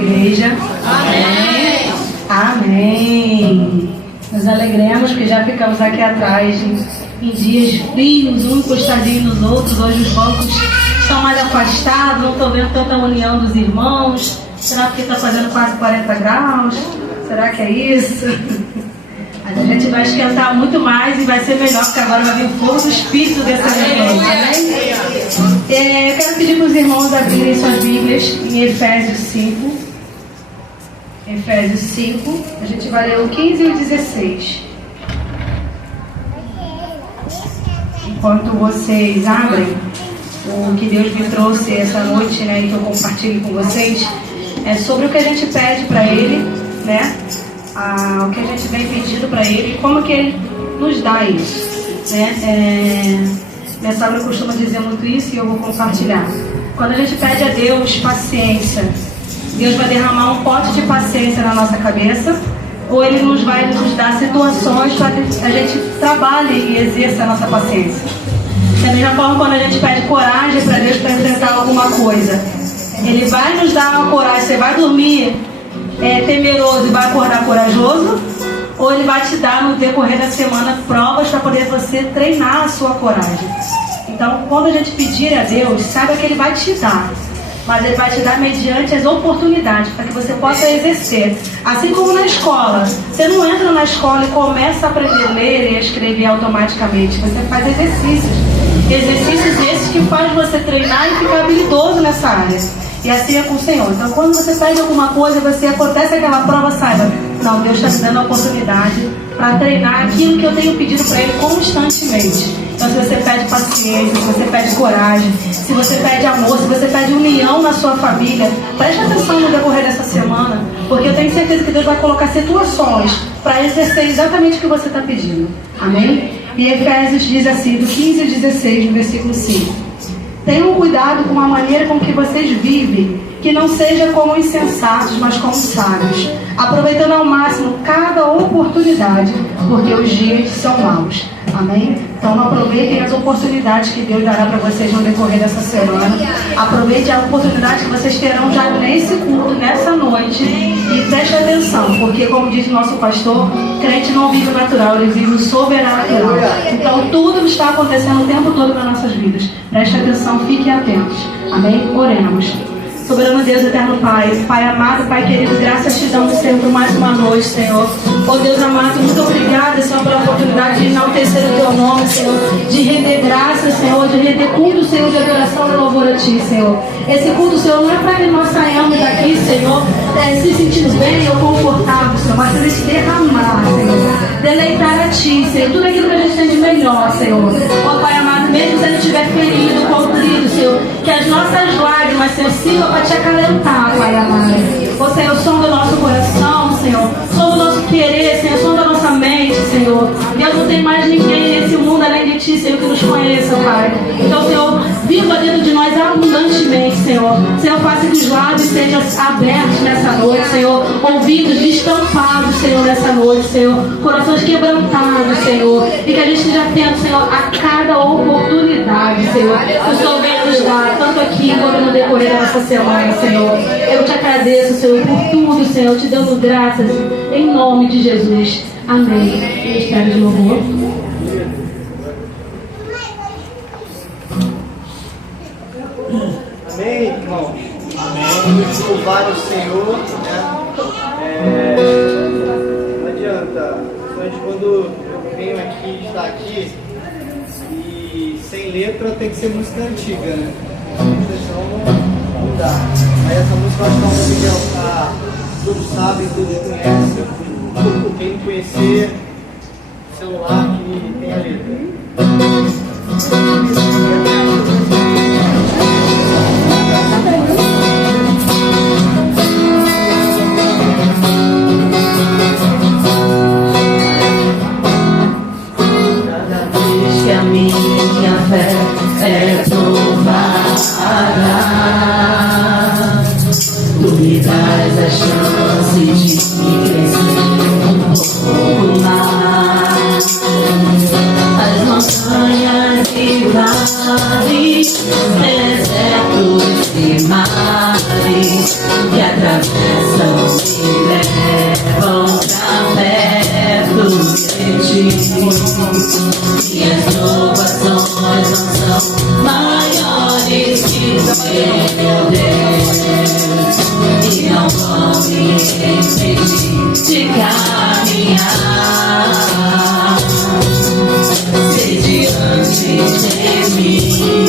Igreja. Amém. Amém. Nos alegremos que já ficamos aqui atrás em dias frios, um encostadinho nos outros. Hoje os bancos estão mais afastados, não estou vendo tanta união dos irmãos. Será que está fazendo quase 40 graus? Será que é isso? A gente vai esquentar muito mais e vai ser melhor, porque agora vai vir o fogo do Espírito dessa noite. Eu quero pedir para os irmãos abrirem suas Bíblias em Efésios 5. Efésios 5, a gente vai ler o 15 e o 16. Enquanto vocês abrem, o que Deus me trouxe essa noite, né, e que eu compartilho com vocês, é sobre o que a gente pede para Ele, né? O que a gente vem pedindo para Ele e como que Ele nos dá isso, né? Minha sogra costuma dizer muito isso e eu vou compartilhar. Quando a gente pede a Deus paciência, Deus vai derramar um pote de paciência na nossa cabeça, ou Ele vai nos dar situações para que a gente trabalhe e exerça a nossa paciência. Da mesma forma, quando a gente pede coragem para Deus para enfrentar alguma coisa, Ele vai nos dar uma coragem. Você vai dormir temeroso e vai acordar corajoso, ou Ele vai te dar no decorrer da semana provas para poder você treinar a sua coragem. Então, quando a gente pedir a Deus, saiba que Ele vai te dar, mas Ele vai te dar mediante as oportunidades para que você possa exercer. Assim como na escola, você não entra na escola e começa a aprender a ler e a escrever automaticamente. Você faz exercícios esses que faz você treinar e ficar habilidoso nessa área. E assim é com o Senhor. Então, quando você pede alguma coisa, acontece aquela prova, saiba, não, Deus está me dando a oportunidade para treinar aquilo que eu tenho pedido para Ele constantemente. Então, se você pede paciência, se você pede coragem, se você pede amor, se você pede união na sua família, preste atenção no decorrer dessa semana, porque eu tenho certeza que Deus vai colocar situações para exercer exatamente o que você está pedindo. Amém? E Efésios diz assim, do 15 ao 16, no versículo 5. Tenham cuidado com a maneira com que vocês vivem, que não seja como insensatos, mas como sábios, aproveitando ao máximo cada oportunidade, porque os dias são maus. Amém? Então aproveitem as oportunidades que Deus dará para vocês no decorrer dessa semana. Aproveitem a oportunidade que vocês terão já nesse culto, nessa noite. E preste atenção, porque como diz o nosso pastor, crente não vive o natural, ele vive o sobrenatural. Então tudo está acontecendo o tempo todo nas nossas vidas. Preste atenção, fiquem atentos. Amém? Oremos. Soberano Deus, eterno Pai, Pai amado, Pai querido, graças te damos, Senhor, por mais uma noite, Senhor. Oh Deus amado, muito obrigada, Senhor, pela oportunidade de enaltecer o Teu nome, Senhor, de render graça, Senhor, de render culto, Senhor, de adoração e louvor a Ti, Senhor. Esse culto, Senhor, não é para que nós saiamos daqui, Senhor, se sentindo bem ou confortável, Senhor, mas para a gente derramar, Senhor, deleitar a Ti, Senhor, tudo aquilo que a gente tem de melhor, Senhor. Oh Pai amado, mesmo se a gente estiver ferido, contrido, Senhor, que as nossas lágrimas, Senhor, sirvam para Te acalentar, Pai amado. Oh Senhor, som do nosso coração, Senhor, som do nosso querer, Senhor, som da nossa mente, Senhor. Deus, não tem mais ninguém nesse mundo além de Ti, Senhor, que nos conheça, Pai. Então, Senhor, viva dentro de nós abundantemente, Senhor. Senhor, faça que os lábios sejam abertos nessa noite, Senhor. Ouvidos destampados, Senhor, nessa noite, Senhor. Corações quebrantados, Senhor. E que a gente esteja atento, Senhor, a cada oportunidade, Senhor. O Senhor vem nos dar, tanto aqui quanto no decorrer dessa semana, Senhor. Eu te agradeço, Senhor, por tudo, Senhor, te dando graças em nome de Jesus. Amém. Ministério de louvor. Amém, irmão? Amém. Vamos louvar o Senhor, né? Não adianta. Mas quando eu venho aqui, está aqui, e sem letra tem que ser música antiga, né? Senão não dá. Aí essa música eu acho que é uma música que todos sabem, todos conhecem. Quem não conhecer, celular que tem a letra. Que a minha fé é provada, tu me dás a chance de me crescer um pouco mais. As montanhas e vales, desertos e mares, e através bênção me levam pra perto de ti. Minhas provações não são maiores que o meu Deus, e não vão me impedir de caminhar. Se diante de mim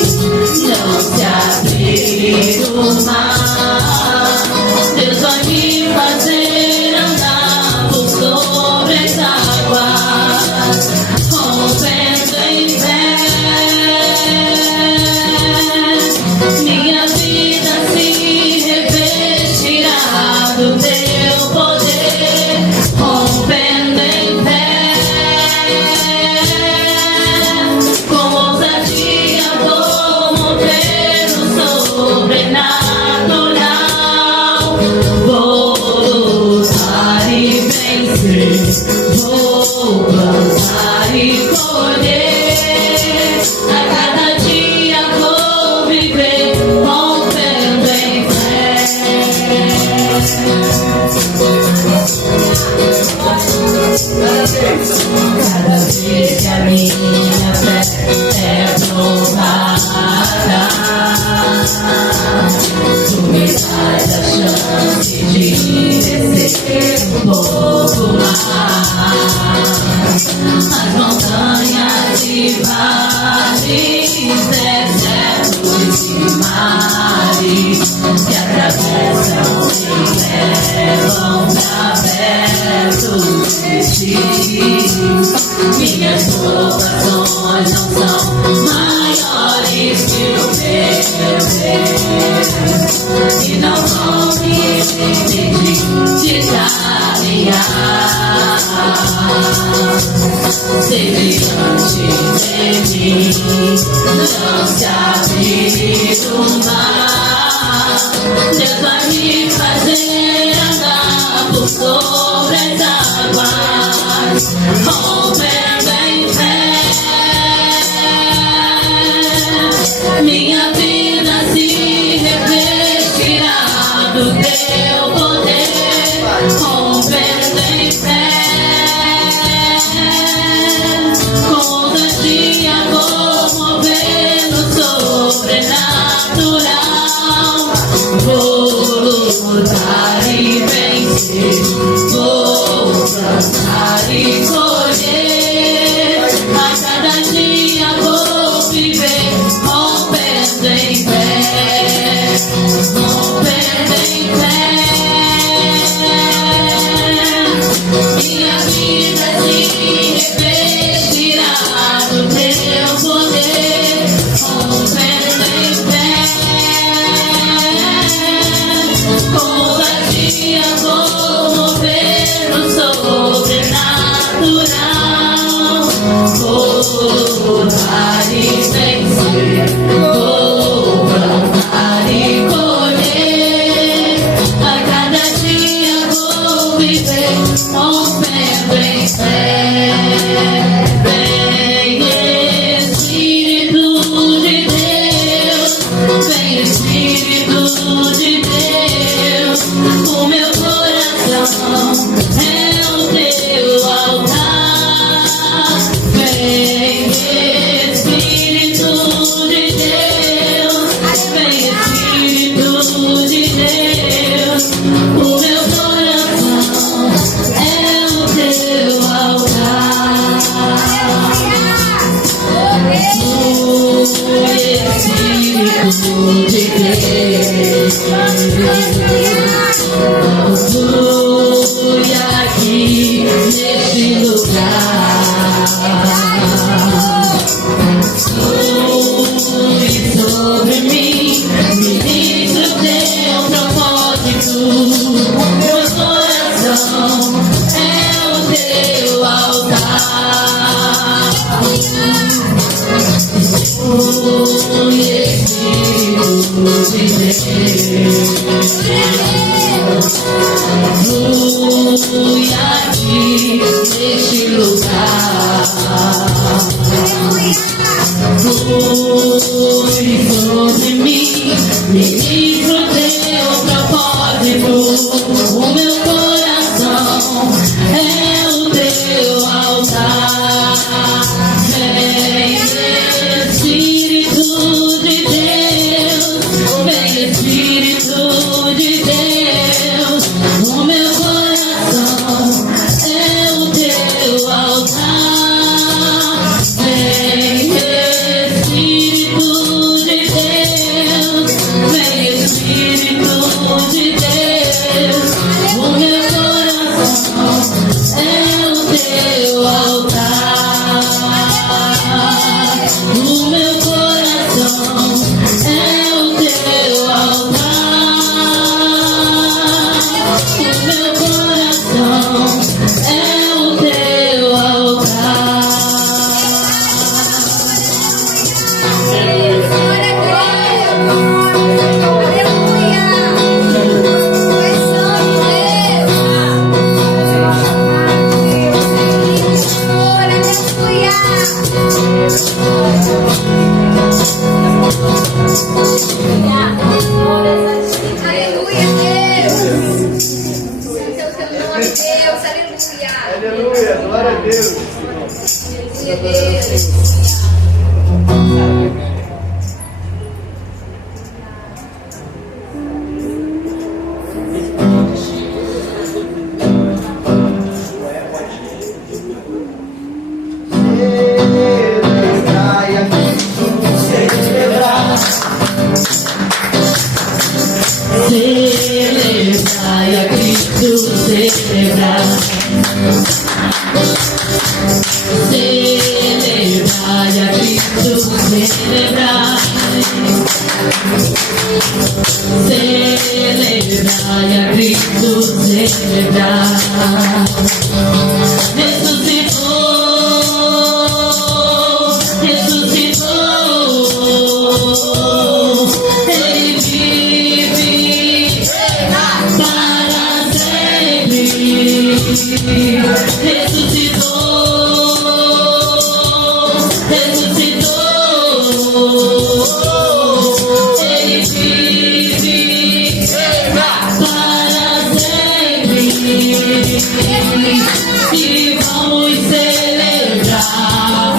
não se abrir o mar, Deus vai me fazer andar por sobre as águas, rompendo em fé. Minha vida se revestirá do teu poder, rompendo em fé. Com ousadia vou mover o sobrenatural, vou lutar e vencer, vou plantar e colher. A cada dia vou viver rompendo em fé. Cada vez que a minha fé é provada, tu me dás a chance de descer um pouco mais. As montanhas e vales, desertos e mares que atravessam e levam pra perto de ti. Minhas provações não são maiores que o meu Deus, e não vão me impedir de caminhar. Se diante de mim não se abrir o mar, Deus vai me fazer andar por sobre as águas, rompendo em fé. Minha vida se revestirá do teu poder, rompendo em fé. Com ousadia vou mover no sobrenatural, vou lutar e vencer, vou plantar e colher. A cada dia vou viver rompendo em fé, rompendo em fé. Minha vida se revestirá do teu poder, rompendo em fé. Com ousadia vou mover no sobrenatural, vou lutar e vencer, vou plantar e colher. A cada dia vou viver rompendo em fé. Vem Espírito de Deus, vem Espírito de Deus, o meu coração é o teu altar. Vem Espírito de Deus, vem Espírito de Deus, o meu coração é o teu altar. Espírito de Deus, flui aqui neste lugar, flui sobre mim, ministra o teu propósito. Meu coração é o teu altar. Flui Espírito de Deus, flui aqui neste lugar, flui sobre mim, ministra o teu propósito. o meu coração é o teu altar. Vem Espírito de Deus, vem Espírito de Deus, o meu coração é o teu altar. Vem Espírito de Deus, vem Espírito de Deus, o meu coração é o teu altar. O meu coração é o teu altar. O meu coração é o teu altar. Aleluia, glória a Deus. Celebrai a Cristo, celebrai. Celebrai a Cristo, celebrai. Celebrai a Cristo, celebrai. Ressuscitou, ressuscitou, Ele vive para sempre. Ressuscitou, ressuscitou, Ele vive para sempre. E vamos celebrar,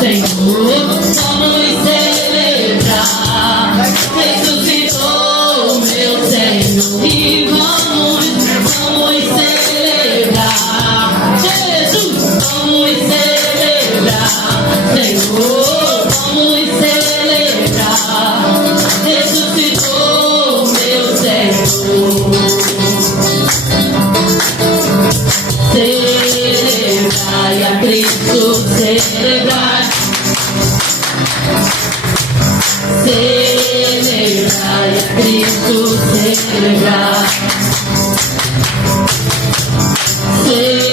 Senhor, vamos celebrar. Ressuscitou meu Senhor e vamos celebrar. Jesus, vamos celebrar. Senhor, vamos celebrar. Ressuscitou meu Senhor. Celebrai a Cristo, celebrai. Celebrai a Cristo, celebrai.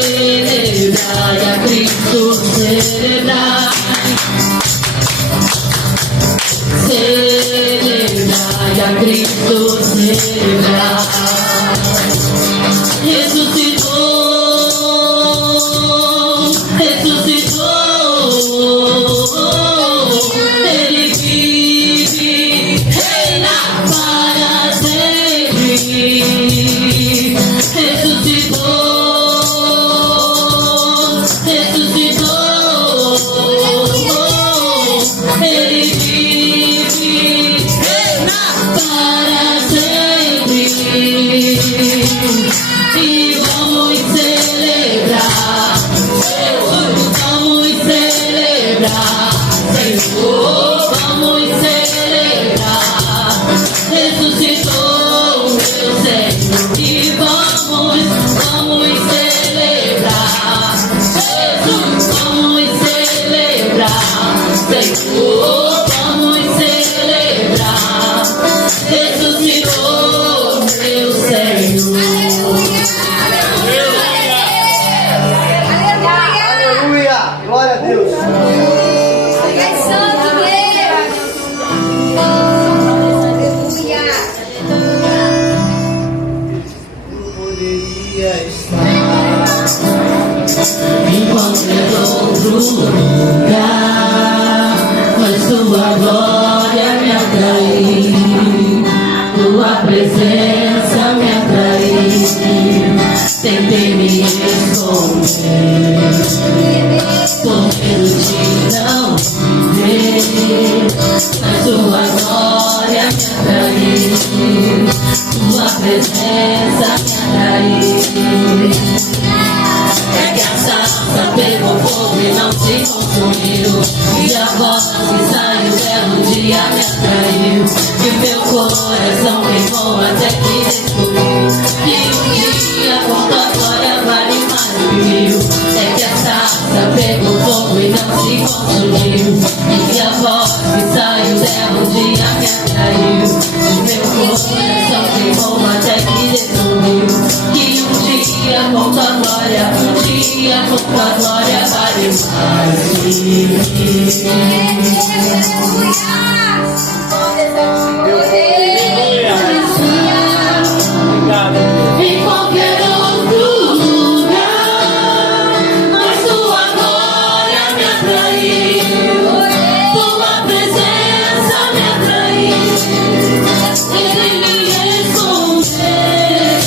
Celebrai a Cristo, celebrai. Celebrai a Cristo, celebrai. Ressuscitou, ressuscitou, Ele vive, reina para sempre. Ressuscitou, ressuscitou, Ele vive, reina para sempre. E vamos celebrar, Jesus, vamos celebrar, Senhor, vamos celebrar. Ressuscitou meu Senhor e vamos celebrar. Jesus, vamos celebrar, Senhor, vamos celebrar. Ressuscitou meu Senhor. Aleluia, glória a Deus. Poderia estar Encontre outro lugar, mas tua glória me atraiu. presença me atraiu. Tentei me esconder, por medo de não ver, mas tua glória me atraiu. Tua presença me atraiu. É que a sarça pegou fogo e não se consumiu, e a voz que saiu belo dia me atraiu. E meu coração queimou até que descobriu que dia com tua glória vale mais que mil. É que a sarça pegou fogo e não se consumiu, e a voz que saiu dela um dia me atraiu. E meu coração queimou até que descobriu que dia com tua glória, dia com tua glória vale mais que mil. Em qualquer outro lugar, mas tua glória me atraiu. Tua presença me atraiu. Tentei me esconder,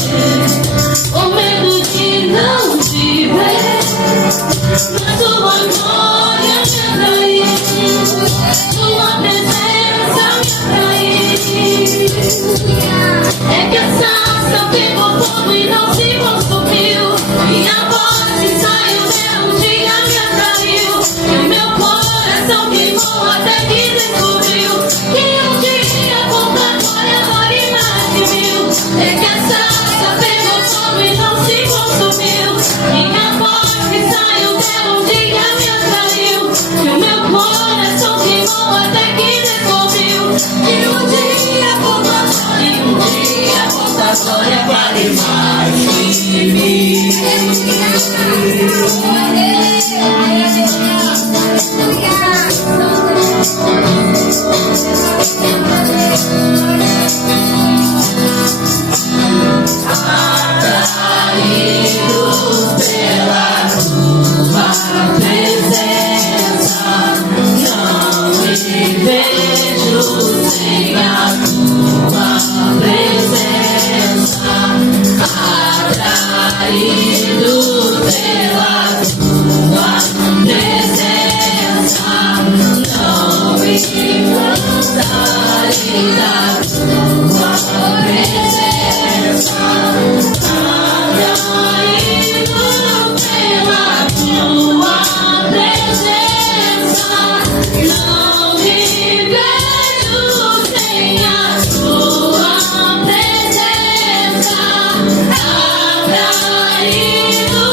o medo de não te ver, mas tua glória me atraiu. Tua presença me atraiu. É que a sarça pegou fogo e não se consumiu, e a voz que saiu dela um dia me atraiu. E o meu coração queimou até que descobriu que dia com tua glória vale mais que mil. É que a sarça pegou fogo e não se consumiu, e a voz que saiu dela um dia me atraiu. E o meu coração queimou até que descobriu que dia com tua glória, a glória vale mais que mil. Atraído pela tua presença, não me vejo sem a tua presença. Atraído pela tua presença, não me cansarei da tua presença. Atraído pela tua presença, não me vejo sem a tua presença. Atraído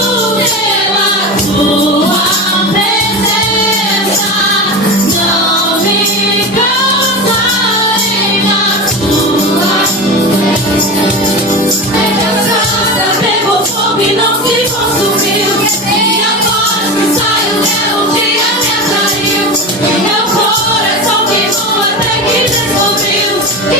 pela tua presença, não me cansarei da tua presença. É que a sarça pegou fogo e não se consumiu, e a voz que saiu dela um dia me atraiu. E meu coração queimou até que descobriu que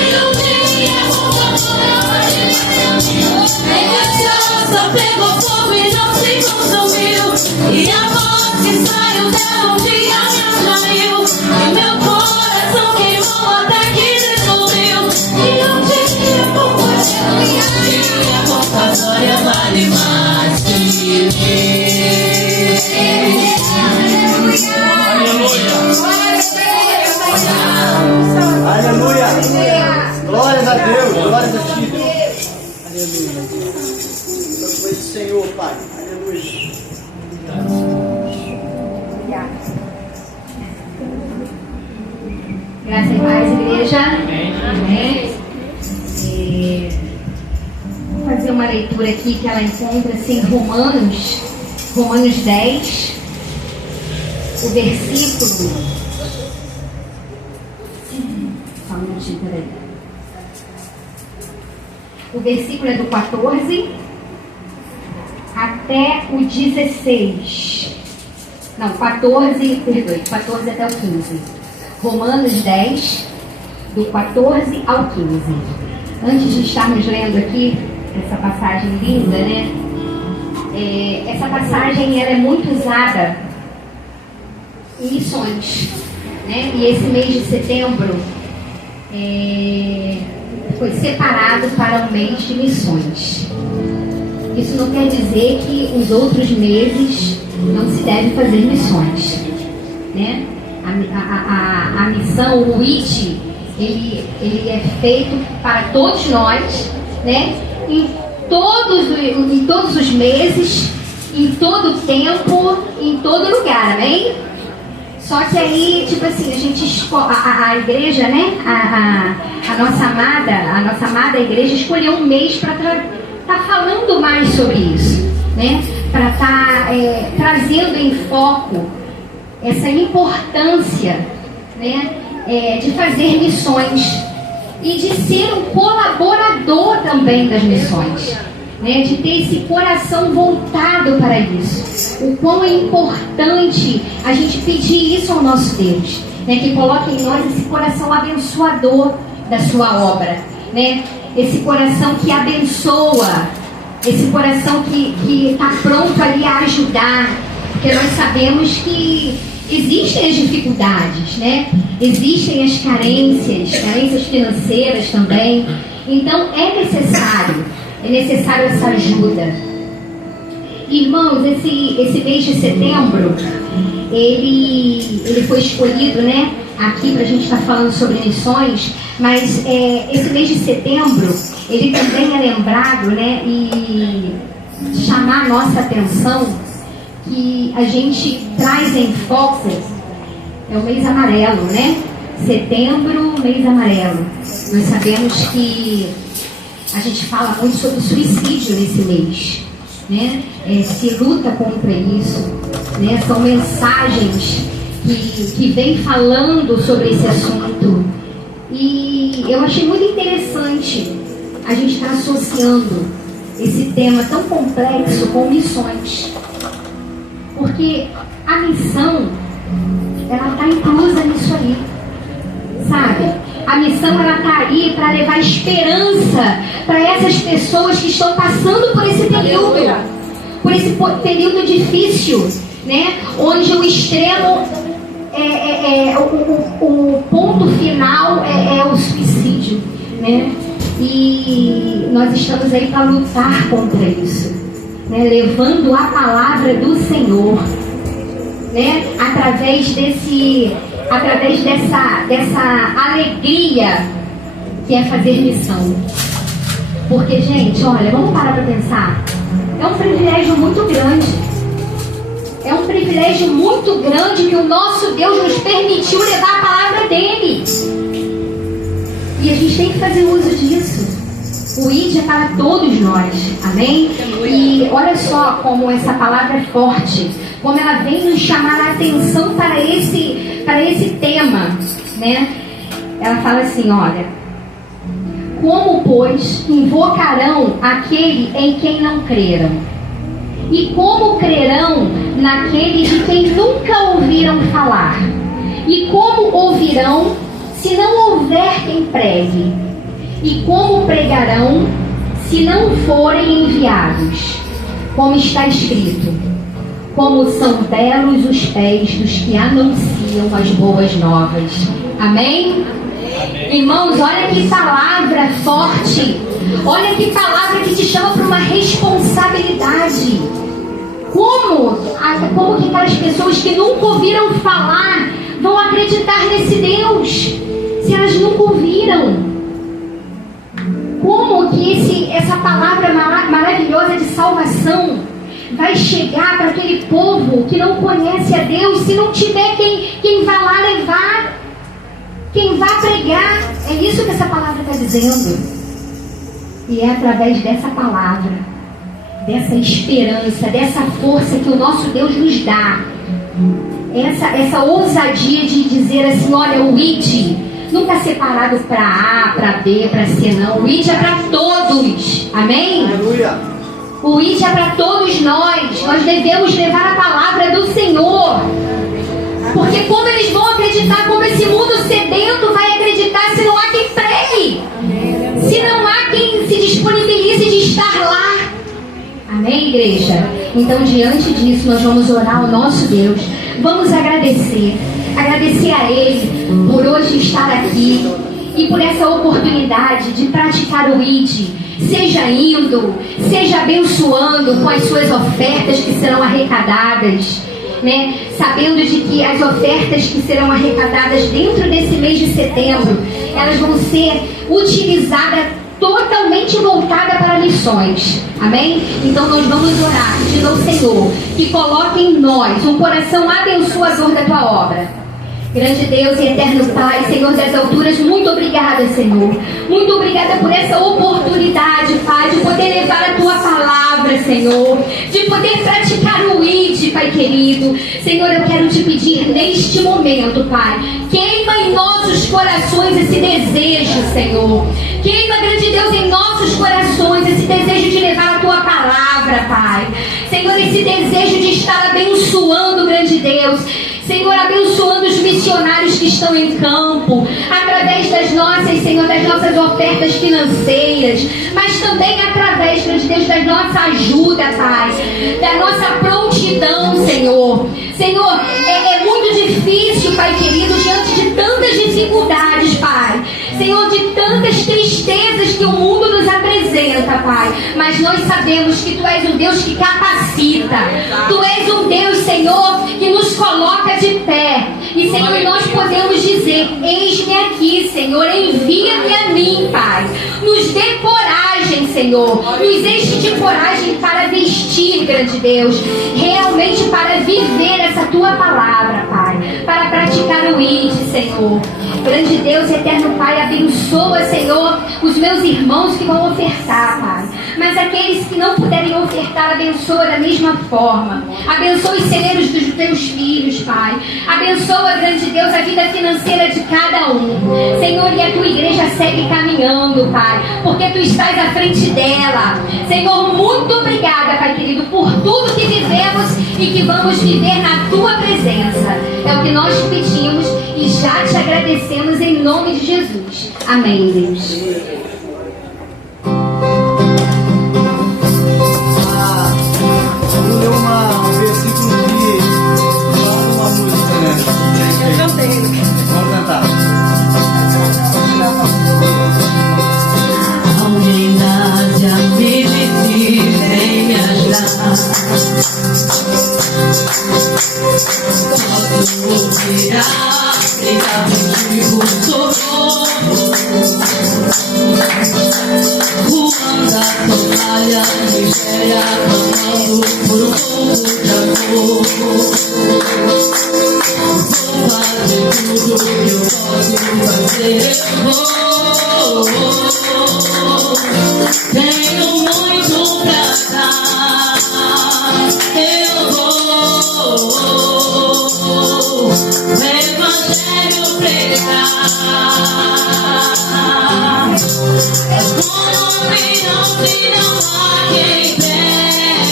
dia com tua glória vale mais que mil. É que a sarça pegou fogo e não se consumiu, e a voz que saiu dela um dia me atraiu. E meu coração queimou até que descobriu que dia com tua glória vale mais que mil. Aleluia! Glórias a Deus, glórias a Ti. Aleluia. Foi do Senhor, Pai. Aleluia. Graça e paz, igreja. Amém. Vou fazer uma leitura aqui que ela encontra-se em Romanos 10, o versículo. Só um minutinho, peraí. O versículo é do 14 até o 16. Não, 14, perdoe, 14 até o 15. Romanos 10, do 14 ao 15. Antes de estarmos lendo aqui essa passagem linda, né? Essa passagem ela é muito usada em missões, né? E esse mês de setembro foi separado para um mês de missões. Isso não quer dizer que os outros meses não se deve fazer missões, né? A missão, o IT, ele é feito para todos nós, né? Em todos os meses, em todo o tempo, em todo lugar, amém? Só que aí, tipo assim, a gente a igreja, né? A nossa amada igreja escolheu um mês para tá falando mais sobre isso, né? Para estar trazendo em foco essa importância, né? De fazer missões e de ser um colaborador também das missões, né? De ter esse coração voltado para isso. O quão é importante a gente pedir isso ao nosso Deus, né? Que coloque em nós esse coração abençoador da sua obra, né? Esse coração que abençoa, esse coração que está pronto ali a ajudar, porque nós sabemos que existem as dificuldades, né? Existem as carências financeiras também. Então é necessário essa ajuda. Irmãos, esse mês de setembro, ele foi escolhido, né? Aqui para a gente estar falando sobre missões, mas esse mês de setembro, ele também é lembrado, né? E chamar a nossa atenção que a gente traz em foco é o mês amarelo, né? Setembro, mês amarelo. Nós sabemos que a gente fala muito sobre suicídio nesse mês, né? Se luta contra isso, né? São mensagens que vem falando sobre esse assunto. E eu achei muito interessante a gente estar associando esse tema tão complexo com missões. Porque a missão, ela está inclusa nisso aí, sabe? A missão, ela está aí para levar esperança para essas pessoas que estão passando por esse período difícil, né? Onde o extremo, o ponto final é o suicídio, né? E nós estamos aí para lutar contra isso, né? Levando a palavra do Senhor, né? Através dessa alegria que é fazer missão. Porque, gente, olha, vamos parar para pensar. É um privilégio muito grande. É um privilégio muito grande que o nosso Deus nos permitiu levar a palavra dele. E a gente tem que fazer uso disso. O ID é para todos nós, amém? E olha só como essa palavra é forte, como ela vem nos chamar a atenção para esse tema, né? Ela fala assim, olha: como, pois, invocarão aquele em quem não creram? E como crerão naquele de quem nunca ouviram falar? E como ouvirão se não houver quem pregue? E como pregarão se não forem enviados? Como está escrito: como são belos os pés dos que anunciam as boas novas. Amém? Amém. Irmãos, olha que palavra forte. Olha que palavra que te chama para uma responsabilidade. Como que aquelas pessoas que nunca ouviram falar vão acreditar nesse Deus se elas nunca ouviram? Como que essa palavra maravilhosa de salvação vai chegar para aquele povo que não conhece a Deus se não tiver quem vá lá levar, quem vá pregar? É isso que essa palavra está dizendo. E é através dessa palavra, dessa esperança, dessa força que o nosso Deus nos dá, essa ousadia de dizer assim: olha, o ID não está separado para A, para B, para C, não. O ID é para todos. Amém? Aleluia. O ID é para todos nós. Nós devemos levar a palavra do Senhor. Porque como eles vão acreditar, como esse mundo sedento vai acreditar se não há quem pregue? Se não há quem se disponibilize de estar lá. Amém, igreja? Então, diante disso, nós vamos orar ao nosso Deus. Vamos agradecer a Ele por hoje estar aqui. e por essa oportunidade de praticar o ID. Seja indo, seja abençoando com as suas ofertas que serão arrecadadas, né? Sabendo de que as ofertas que serão arrecadadas dentro desse mês de setembro, elas vão ser utilizadas totalmente voltada para missões. Amém? Então nós vamos orar, pedindo ao Senhor que coloque em nós um coração abençoador da tua obra. Grande Deus e eterno Pai, Senhor das alturas, muito obrigada, Senhor. Muito obrigada por essa oportunidade, Pai, de poder levar a Tua palavra, Senhor. De poder praticar o ID, Pai querido. Senhor, eu quero te pedir neste momento, Pai, queima em nossos corações esse desejo, Senhor. Queima, grande Deus, em nossos corações esse desejo de levar a Tua palavra, Pai. Senhor, esse desejo de estar abençoando, grande Deus. Senhor, abençoando os missionários que estão em campo, através das nossas, Senhor, das nossas ofertas financeiras, mas também através, grande Deus, da nossa ajuda, Pai, da nossa prontidão, Senhor. Senhor, é muito difícil, Pai querido, diante de tantas dificuldades, Pai. Senhor, de tantas tristezas que o mundo nos apresenta, Pai. Mas nós sabemos que Tu és um Deus que capacita. Tu és um Deus, Senhor, que nos coloca de pé. E, Senhor, nós podemos dizer: eis-me aqui, Senhor, envia-me a mim, Pai. Nos dê coragem, Senhor. Nos enche de coragem para vestir, grande Deus. Realmente para viver essa Tua palavra, Pai. Para praticar o ID, Senhor. Grande Deus, eterno Pai, abençoa, Senhor, os meus irmãos que vão ofertar, Pai. Mas aqueles que não puderem ofertar, abençoa da mesma forma. Abençoa os celeiros dos Teus filhos, Pai. Abençoa, grande Deus, a vida financeira de cada um. Senhor, e a Tua igreja segue caminhando, Pai, porque Tu estás à frente dela. Senhor, muito obrigada, Pai querido, por tudo que vivemos e que vamos viver na Tua presença. É o que nós pedimos e já Te agradecemos em nome de Jesus. Amém, Deus. Vamos ler um versículo que fala uma música, né? Vamos cantar. Alguém há de admitir, vem me ajudar. Posso ouvirá, brigar contigo, socorro. Ruanda, Somália, Nigéria, clamando por um povo de amor. Vou fazer tudo que eu posso fazer, eu vou. Tenho muito pra dar, eu vou. O Evangelho pregar. Se não há quem pegue,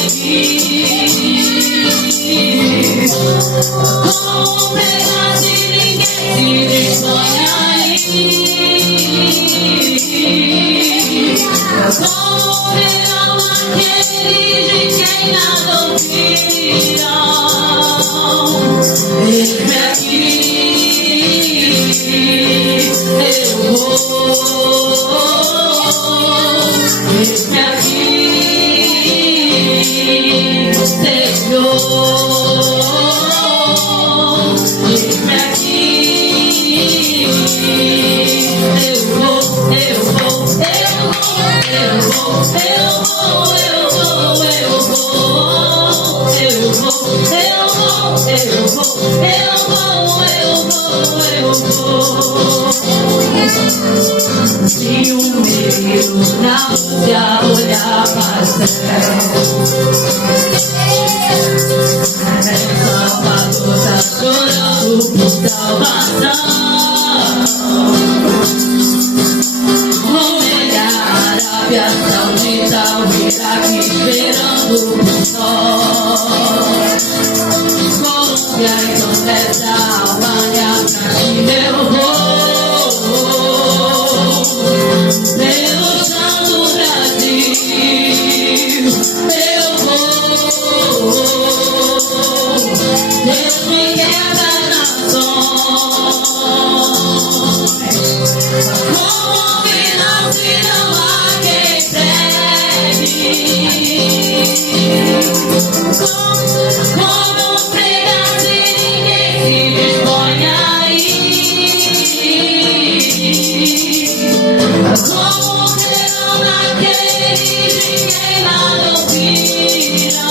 como pregar se ninguém se dispõe aí? Como pegar aquele de quem nada ouviram? Eis-me aqui, eu vou. Eis-me aqui, Senhor. Eis-me aqui, eu vou, eu vou, eu vou, eu vou, eu vou, eu vou, eu vou, eu vou, eu vou, eu vou, eu vou. Se o meu não se olhar para o céu, a Salvador está chorando por salvação. Romênia, Arábia Saudita, o Iraque esperando por nós. Colômbia, Indonésia, Albânia, Caximé, eu vou. Pelo Santo Brasil, eu vou. Deus me quer das nações. Como pregar se ninguém se dispõe a ir? Como serão naqueles de quem nada ouviram?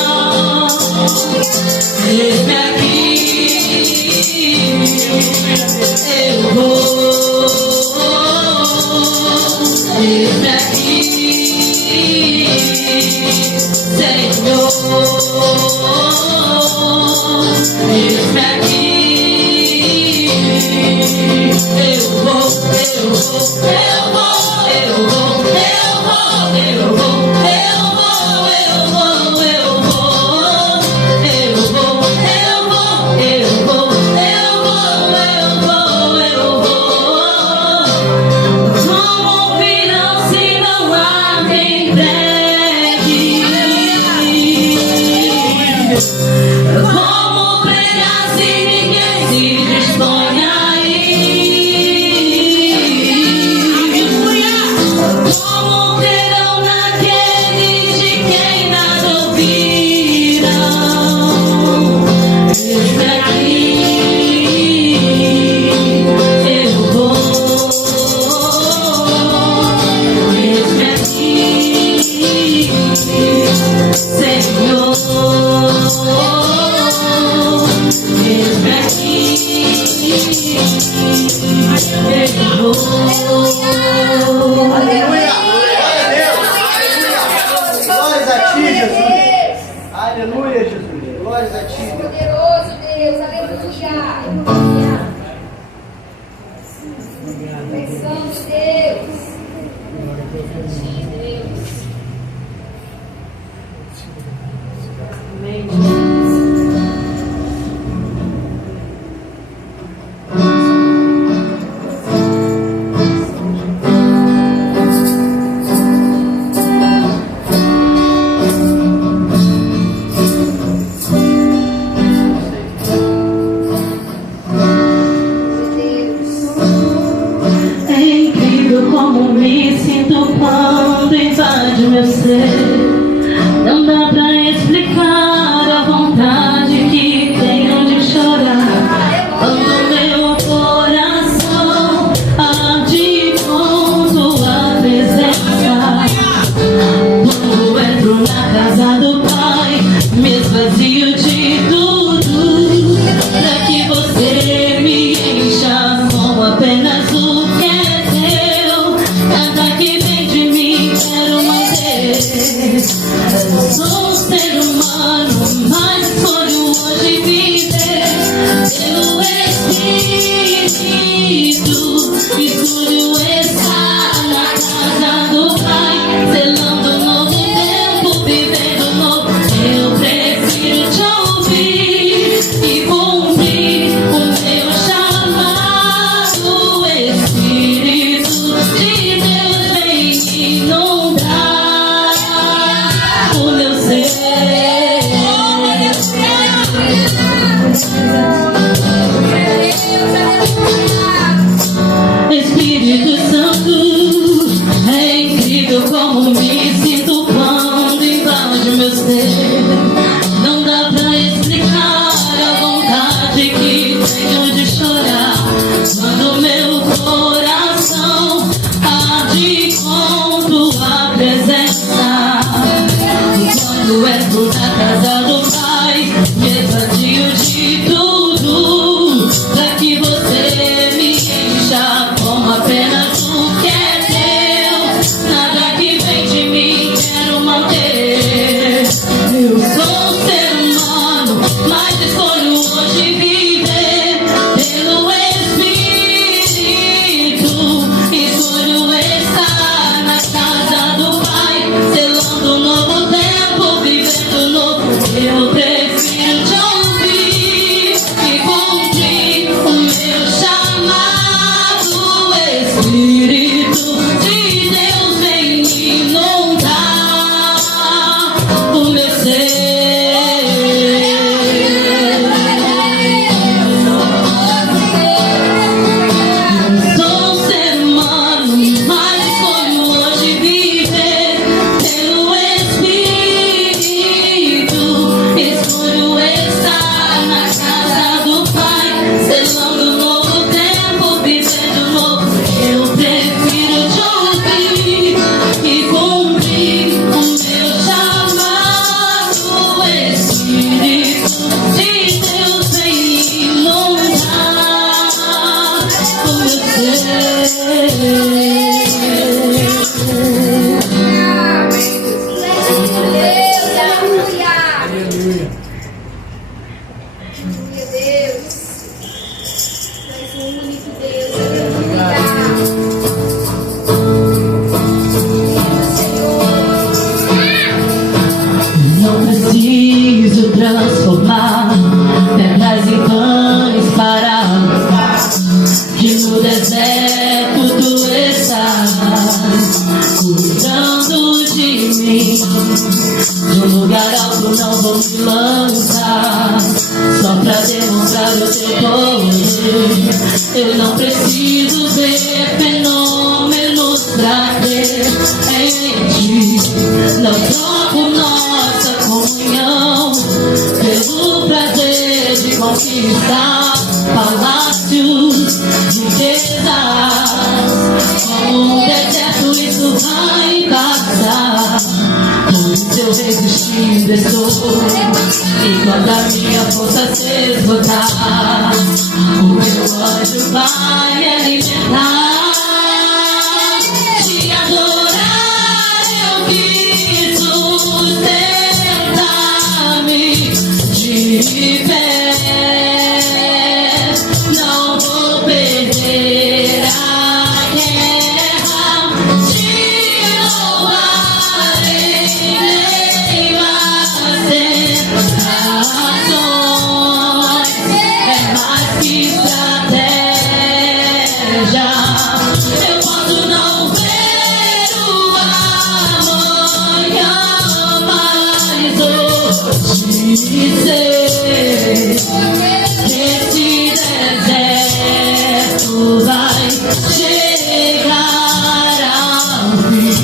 Eis-me aqui, eu vou. Eis-me aqui, Senhor. Eis-me aqui, eu vou, eu vou, eu vou, eu vou, eu vou, eu vou, eu vou, eu vou, eu vou, eu vou, eu vou, eu vou, eu vou. Como virão se não há quem pregue? Como pregar se ninguém se dispõe a ir? Como terão naqueles de quem nada ouviram? Eis-me aqui, eu vou. Eis-me aqui, Senhor. Eis-me aqui, eu vou. Aleluia! Glórias a ti, Jesus! Aleluia, Jesus! Glórias a ti! Poderoso Deus, aleluia. Pensamos Deus. É incrível como me sinto quando invade meu ser. Não dá pra explicar a vontade que tenho de chorar. Quando meu coração arde com tua presença. Quando entro na casa do Pai, me esvazio de tudo, pra que você me encha com apenas o que é teu. Nada que vem de mim quero manter. Eu sou um ser humano, mas escolho hoje viver pelo Espírito. Escolho estar na casa do Pai, selando um novo tempo, vivendo um novo. Eu prefiro te ouvir e cumprir o meu chamado. Espírito de Deus vem inundar o meu ser. Espírito Santo, é incrível como me sinto quando invade meu ser. Não dá pra explicar a vontade que tenho de chorar quando meu coração arde com tua presença. Quando entro na casa do Pai, me esvazio de tudo, pra que você me encha com apenas o que é teu. Nada que vem de mim quero manter. Eu sou um ser humano, mas escolho hoje viver pelo Espírito. Escolho estar na casa do Pai, selando um novo tempo, vivendo um novo. Eu de mim. De um lugar alto não vou me lançar, só pra demonstrar o teu poder. Eu não preciso ver fenômenos pra crer em ti. Não troco nossa comunhão pelo prazer de conquistar palácios, riquezas. Como um deserto isso vai passar, por isso eu resistindo estou. E quando a minha força se esgotar, o meu anjo vai alimentar. Te adorar eu quis sustentar-me de pé. Não vou perder a guerra, te louvarei nem as tentações. É mais que estratégia. Eu posso não ver o amanhã, mas hoje sei que esse deserto vai chegar ao fim.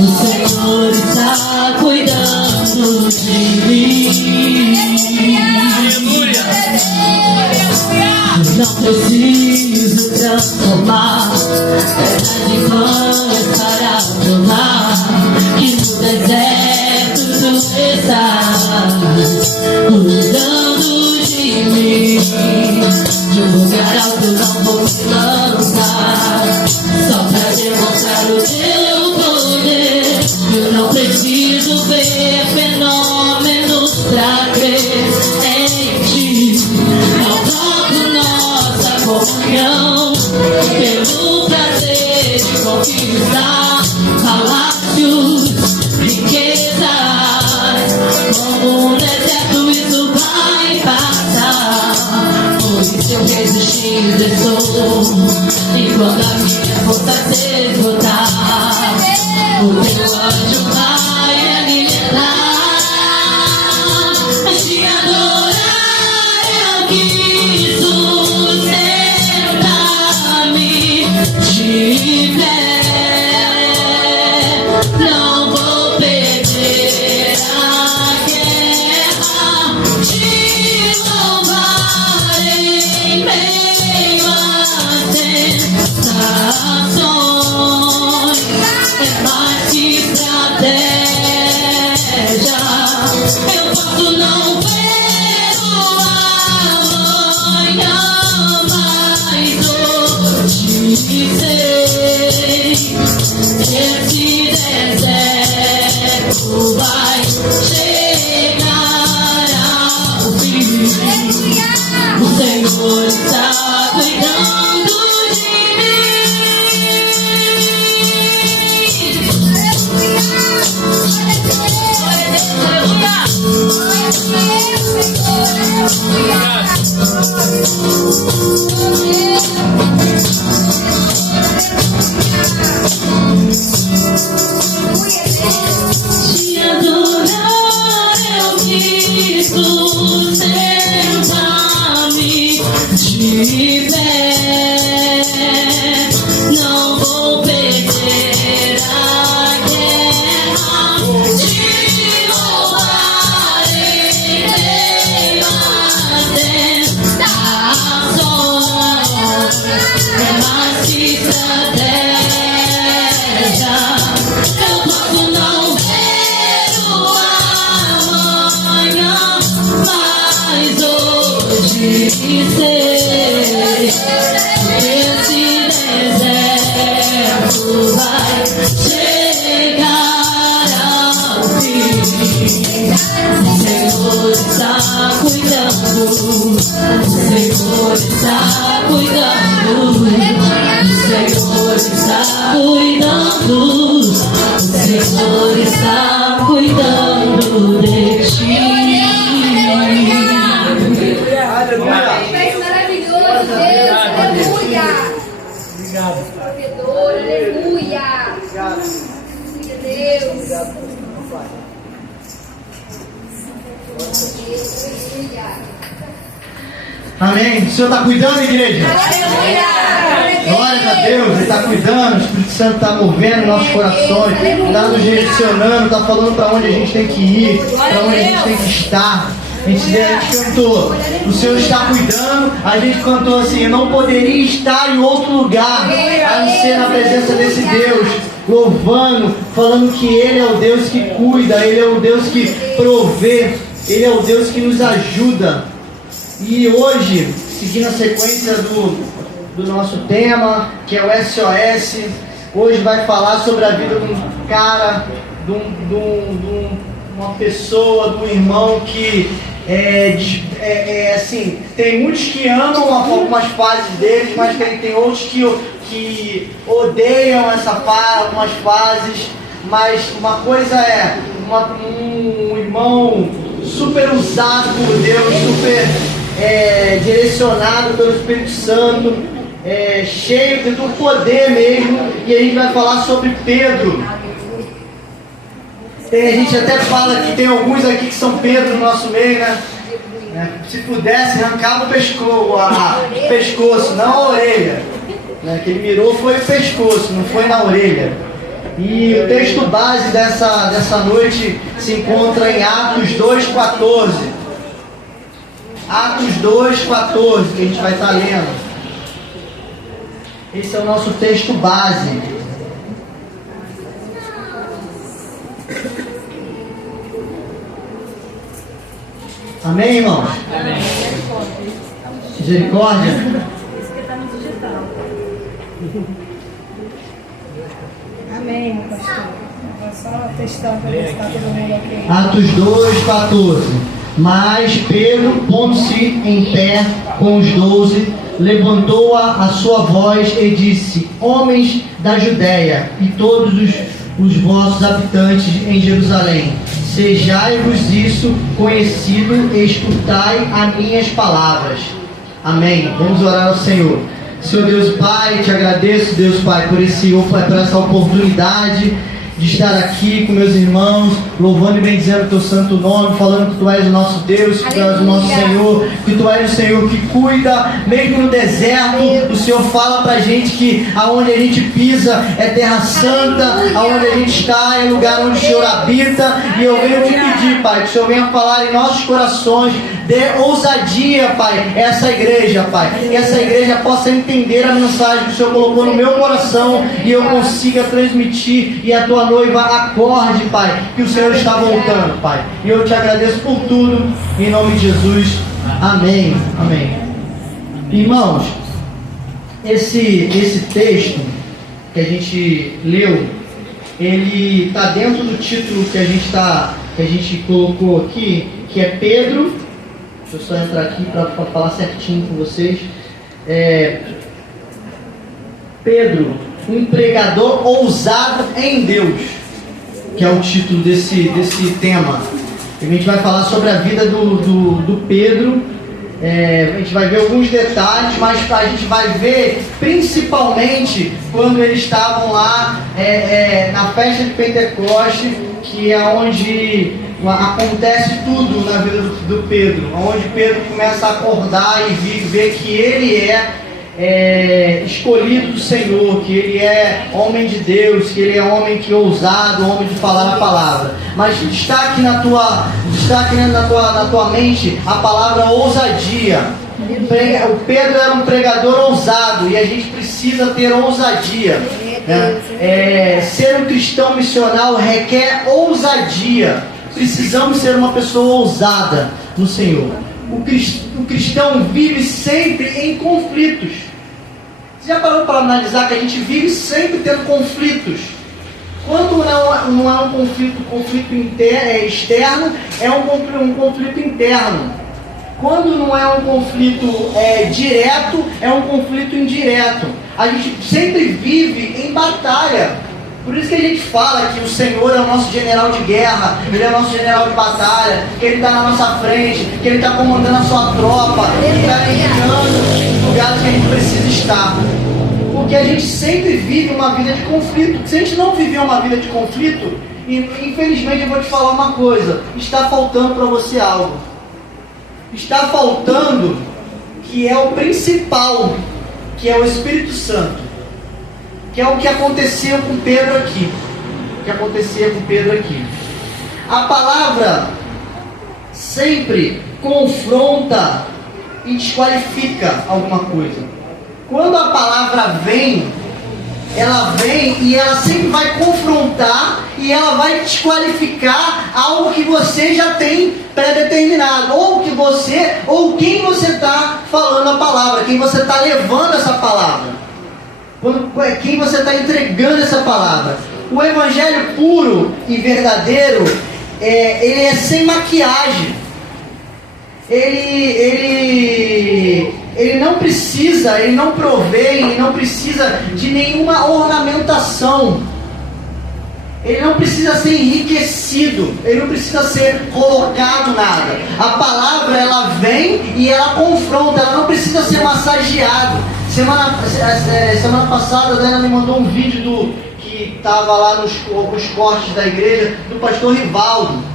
O Senhor está cuidando de mim. Não preciso transformar pedras em pães para provar que no deserto tu estás cuidando de mim. De um lugar alto não vou me lançar, só pra demonstrar o teu poder. Eu não preciso ver fenômenos pra crer em ti. Não troco nossa comunhão pelo prazer de conquistar palácios, riquezas. Como um deserto isso vai passar, por isso eu resistindo estou. E quando a minha força se esgotar, o teu anjo vai alimentar. Te adorar eu quis sustentar-me de pé. Não vou perder a guerra, te louvarei meio às tentações. É mais que estratégia. Eu posso não ver o amanhã, mas hoje sei que esse deserto vai chegar ao fim. O Senhor está cuidando de mim. Te adorar eu quis sustentar-me de pé. Não vou perder a guerra, te louvarei meio às tentações. É mais que estratégia. Eu posso não ver o amanhã, mas hoje sei que esse deserto vai chegar ao fim. O Senhor está cuidando, o Senhor está cuidando, o Senhor está cuidando, o Senhor está cuidando de ti. Aleluia. Maravilhoso, Deus, aleluia. Obrigado. Provedor, aleluia. Obrigado. Aleluia, Obrigado por tudo, Pai. Amém. O Senhor está cuidando, igreja? Glória a Deus, Ele está cuidando, o Espírito Santo está movendo nossos corações, está nos direcionando, está falando para onde a gente tem que ir, para onde a gente tem que estar. A gente cantou, o Senhor está cuidando, a gente cantou assim, eu não poderia estar em outro lugar, a não ser na presença desse Deus, louvando, falando que Ele é o Deus que cuida, Ele é o Deus que provê, Ele é o Deus que nos ajuda. E hoje, seguindo a sequência do nosso tema, que é o SOS, hoje vai falar sobre a vida de um cara, de uma pessoa, de um irmão que assim, tem muitos que amam algumas fases deles, mas tem outros que odeiam algumas fases. Mas uma coisa é um irmão super usado por Deus, super direcionado pelo Espírito Santo, cheio do poder mesmo. E a gente vai falar sobre Pedro. A gente até fala que tem alguns aqui que são Pedro no nosso meio, né? Se pudesse, arrancava o pescoço, não a orelha. Que ele mirou foi o pescoço, não foi na orelha. E o texto base dessa noite se encontra em Atos 2,14. Atos 2,14, que a gente vai estar lendo. Esse é o nosso texto base. Amém, irmãos? Amém. Misericórdia. Isso que está no digital. Amém, meu pastor. Vou só testar para ver se está todo mundo ok. Atos 2,14. Mas Pedro, pondo-se em pé com os 12, levantou a sua voz e disse: Homens da Judéia e todos os vossos habitantes em Jerusalém, sejai-vos isso conhecido e escutai as minhas palavras. Amém. Vamos orar ao Senhor. Senhor Deus Pai, te agradeço, Deus Pai, por essa oportunidade de estar aqui com meus irmãos, louvando e bendizendo o teu santo nome, falando que tu és o nosso Deus, que tu és o nosso Senhor, que tu és o Senhor que cuida, mesmo no deserto. O Senhor fala pra gente que aonde a gente pisa é terra santa, aonde a gente está é lugar onde o Senhor habita. E eu venho te pedir, Pai, que o Senhor venha falar em nossos corações, dê ousadia, Pai, essa igreja, Pai, que essa igreja possa entender a mensagem que o Senhor colocou no meu coração e eu consiga transmitir, e a tua noiva acorde, Pai, que o Senhor está voltando, Pai. E eu te agradeço por tudo, em nome de Jesus. Amém. Amém. Irmãos, esse texto que a gente leu, ele está dentro do título que a gente colocou aqui, que é Pedro. Deixa eu só entrar aqui para falar certinho com vocês. Pedro, um pregador ousado em Deus, que é o título desse tema. A gente vai falar sobre a vida do Pedro. A gente vai ver alguns detalhes, mas a gente vai ver principalmente quando eles estavam lá na festa de Pentecoste, que é onde acontece tudo na vida do Pedro, onde Pedro começa a acordar e ver que ele é escolhido do Senhor, que ele é homem de Deus, que ele é homem que é ousado, homem de falar a palavra. Mas destaque na tua mente a palavra ousadia. O Pedro era um pregador ousado e a gente precisa ter ousadia, né? Ser um cristão missional requer ousadia. Precisamos ser uma pessoa ousada no Senhor. O cristão vive sempre em conflitos. Você já parou para analisar que a gente vive sempre tendo conflitos? Quando não é um conflito externo, é um conflito interno. Quando não é um conflito direto, é um conflito indireto. A gente sempre vive em batalha. Por isso que a gente fala que o Senhor é o nosso general de guerra, Ele é o nosso general de batalha, que Ele está na nossa frente, que Ele está comandando a sua tropa, que Ele está guiando os lugares que a gente precisa estar. Porque a gente sempre vive uma vida de conflito. Se a gente não viver uma vida de conflito, infelizmente eu vou te falar uma coisa: está faltando para você algo. Está faltando, que é o principal, que é o Espírito Santo, que é o que aconteceu com Pedro aqui. A palavra sempre confronta e desqualifica alguma coisa. Quando a palavra vem, ela vem e ela sempre vai confrontar e ela vai desqualificar algo que você já tem pré-determinado, ou que você, ou quem você está falando a palavra, quem você está levando essa palavra, quem você está entregando essa palavra. O evangelho puro e verdadeiro, ele é sem maquiagem. Ele não precisa, ele não provém, ele não precisa de nenhuma ornamentação. Ele não precisa ser enriquecido, ele não precisa ser colocado nada. A palavra, ela vem e ela confronta, ela não precisa ser massageada. Semana passada, a Dana me mandou um vídeo que estava lá nos cortes da igreja, do pastor Rivaldo.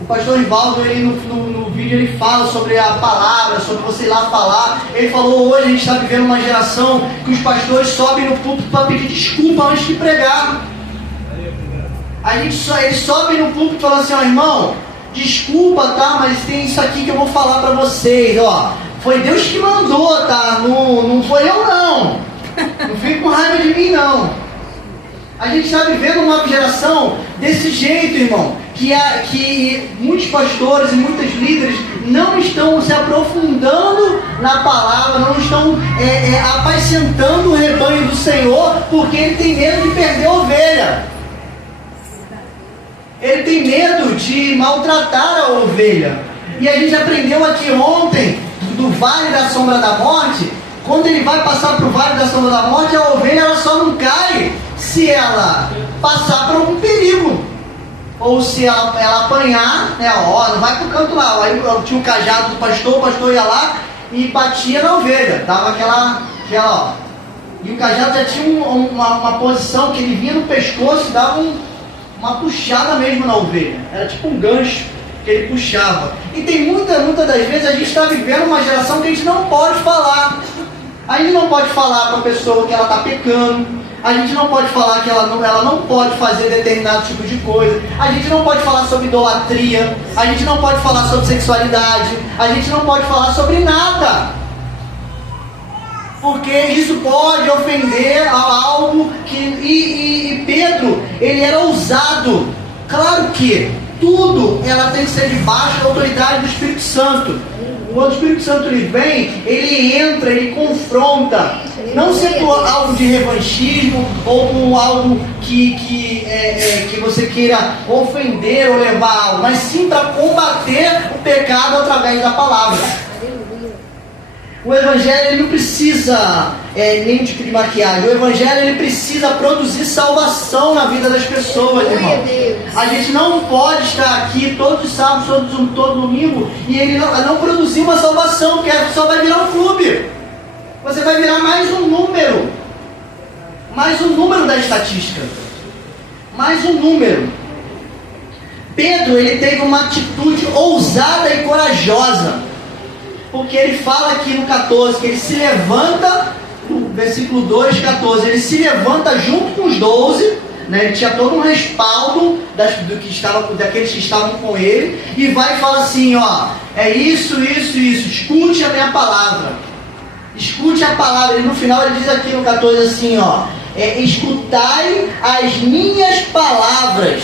O pastor Rivaldo, ele no vídeo, ele fala sobre a palavra, sobre você ir lá falar. Ele falou: hoje a gente está vivendo uma geração que os pastores sobem no púlpito para pedir desculpa antes de pregar. Eles sobem no púlpito e falam assim: ó, irmão, desculpa, tá? Mas tem isso aqui que eu vou falar para vocês, ó. Foi Deus que mandou, tá? Não foi eu, não. Não fique com raiva de mim, não. A gente está vivendo uma geração desse jeito, irmão, que muitos pastores e muitos líderes não estão se aprofundando na palavra, não estão apacentando o rebanho do Senhor, porque ele tem medo de perder a ovelha. Ele tem medo de maltratar a ovelha. E a gente aprendeu aqui ontem, do Vale da Sombra da Morte. Quando ele vai passar para o Vale da Sombra da Morte, a ovelha ela só não cai se ela passar por algum perigo, ou se ela apanhar, né? Ó, não vai para o canto lá. Aí tinha o cajado do pastor, o pastor ia lá e batia na ovelha, dava aquela ó. E o cajado já tinha uma posição que ele vinha no pescoço e dava uma puxada mesmo na ovelha. Era tipo um gancho que ele puxava. E tem muitas das vezes a gente está vivendo uma geração que a gente não pode falar. A gente não pode falar para a pessoa que ela está pecando. A gente não pode falar que ela não pode fazer determinado tipo de coisa. A gente não pode falar sobre idolatria. A gente não pode falar sobre sexualidade. A gente não pode falar sobre nada. Porque isso pode ofender a algo que... E Pedro, ele era ousado. Claro que tudo ela tem que ser debaixo da autoridade do Espírito Santo. Quando o Espírito Santo ele vem, ele entra, ele confronta. Não ser por algo de revanchismo ou por algo que você queira ofender ou levar algo, mas sim para combater o pecado através da palavra. O Evangelho ele não precisa nenhum tipo de maquiagem. O Evangelho ele precisa produzir salvação na vida das pessoas, irmão. A gente não pode estar aqui todos os sábados, todo domingo, e ele não produzir uma salvação, porque só vai virar um clube. Você vai virar mais um número da estatística, mais um número. Pedro ele teve uma atitude ousada e corajosa. Porque ele fala aqui no 14, que ele se levanta, no versículo 2, 14, ele se levanta junto com os 12, né? Ele tinha todo um respaldo daqueles que estavam com ele, e vai e fala assim, ó, é isso, escute a minha palavra. Escute a palavra, e no final ele diz aqui no 14 assim, ó, escutai as minhas palavras.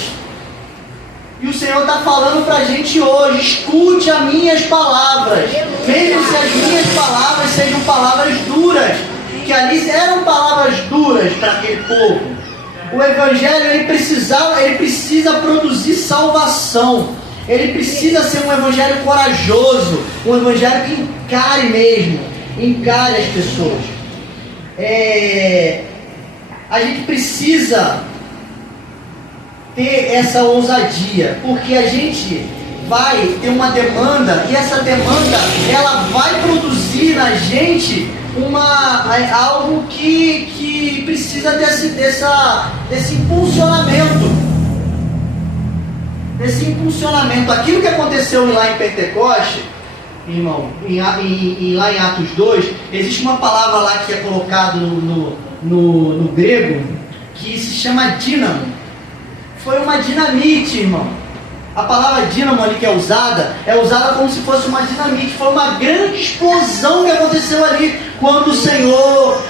E o Senhor está falando para a gente hoje: escute as minhas palavras, mesmo se as minhas palavras sejam palavras duras, que ali eram palavras duras para aquele povo. O Evangelho ele precisa produzir salvação, ele precisa ser um Evangelho corajoso, um Evangelho que encare as pessoas. A gente precisa ter essa ousadia, porque a gente vai ter uma demanda, e essa demanda ela vai produzir na gente algo que precisa desse impulsionamento. Desse impulsionamento. Aquilo que aconteceu lá em Pentecoste, irmão, lá em Atos 2, existe uma palavra lá que é colocada no grego, que se chama dínamo. Foi uma dinamite, irmão. A palavra dínamo ali que é usada como se fosse uma dinamite. Foi uma grande explosão que aconteceu ali quando o Senhor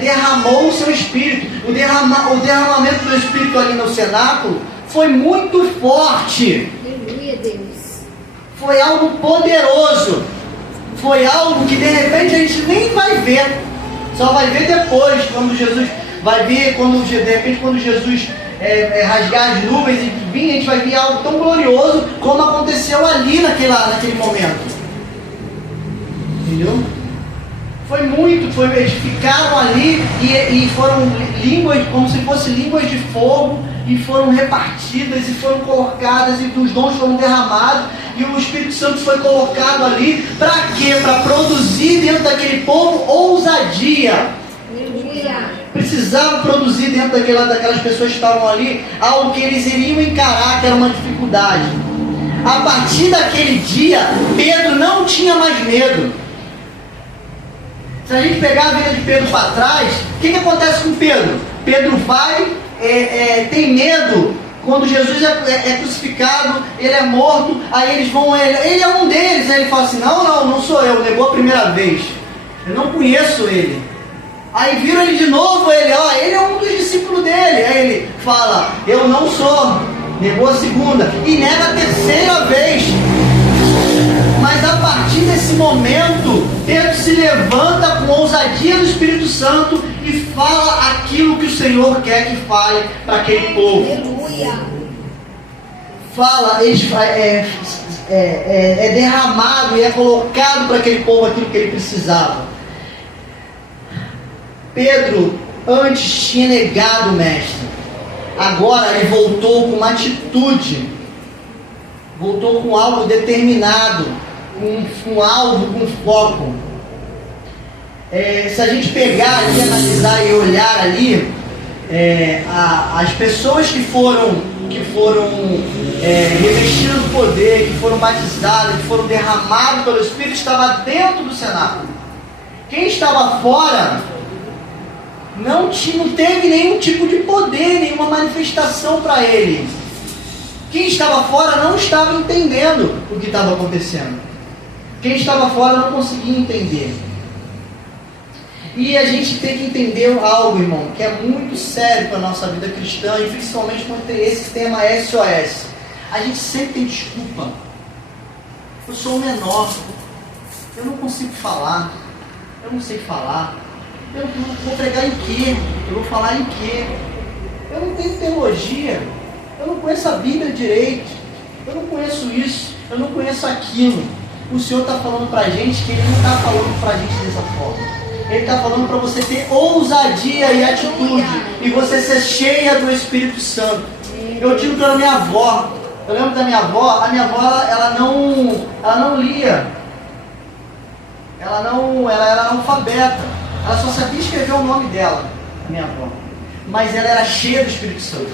derramou o seu Espírito. O derramamento do Espírito ali no cenáculo foi muito forte. Aleluia, Deus. Foi algo poderoso. Foi algo que de repente a gente nem vai ver. Só vai ver depois, quando Jesus vai ver, de repente quando Jesus rasgar as nuvens e vir, a gente vai ver algo tão glorioso como aconteceu ali naquele momento. Entendeu? Eles ficaram ali e foram línguas, como se fossem línguas de fogo, e foram repartidas e foram colocadas, e os dons foram derramados, e o Espírito Santo foi colocado ali, para quê? Para produzir dentro daquele povo ousadia. Precisava produzir dentro daquelas pessoas que estavam ali algo que eles iriam encarar, que era uma dificuldade. A partir daquele dia, Pedro não tinha mais medo. Se a gente pegar a vida de Pedro para trás, o que acontece com Pedro? Pedro vai, tem medo quando Jesus é crucificado, ele é morto, aí eles vão, ele é um deles, aí ele fala assim, não sou eu, negou a primeira vez, eu não conheço ele. Aí viram ele de novo, ele é um dos discípulos dele, aí ele fala, eu não sou, negou a segunda, e nega a terceira vez. Mas a partir desse momento, Pedro se levanta com ousadia do Espírito Santo e fala aquilo que o Senhor quer que fale para aquele povo. Aleluia. Fala, é derramado e é colocado para aquele povo aquilo que ele precisava. Pedro antes tinha negado o Mestre. Agora ele voltou com uma atitude. Voltou com algo determinado, com algo, com foco. Se a gente pegar ali, analisar e olhar ali, as pessoas que foram revestidas do poder, que foram batizadas, que foram derramadas pelo Espírito, estavam dentro do cenáculo. Quem estava fora não teve nenhum tipo de poder, nenhuma manifestação para ele. Quem estava fora não estava entendendo o que estava acontecendo. Quem estava fora não conseguia entender. E a gente tem que entender algo, irmão, que é muito sério para a nossa vida cristã, e principalmente quando esse tema SOS. A gente sempre tem desculpa. Eu sou o menor. Eu não consigo falar. Eu não sei falar. Eu vou pregar em quê? Eu vou falar em quê? Eu não tenho teologia. Eu não conheço a Bíblia direito. Eu não conheço isso. Eu não conheço aquilo. O Senhor está falando para a gente que Ele não está falando para a gente dessa forma. Ele está falando para você ter ousadia e atitude. E você ser cheia do Espírito Santo. Eu digo para a minha avó. Eu lembro da minha avó. A minha avó, ela não lia. Ela era analfabeta. Ela só sabia escrever o nome dela, a minha avó. Mas ela era cheia do Espírito Santo.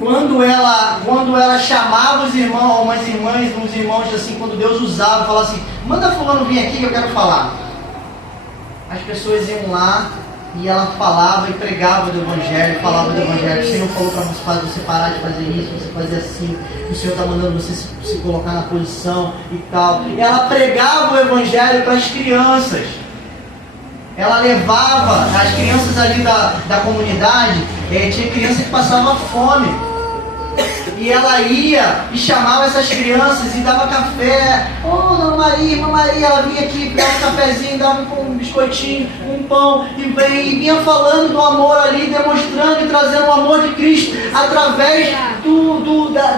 Quando ela chamava os irmãos, umas irmãs, uns irmãos, assim, quando Deus usava, falava assim, manda fulano vir aqui que eu quero falar. As pessoas iam lá e ela falava e pregava do Evangelho, falava do Evangelho. O Senhor falou para você parar de fazer isso, você fazer assim. O Senhor está mandando você se colocar na posição e tal. E ela pregava o Evangelho para as crianças. Ela levava as crianças ali da comunidade, tinha criança que passava fome. E ela ia e chamava essas crianças e dava café. Dona Maria, irmã Maria, ela vinha aqui, dava um cafezinho, dava um biscoitinho, um pão, e vinha falando do amor ali, demonstrando e trazendo o amor de Cristo através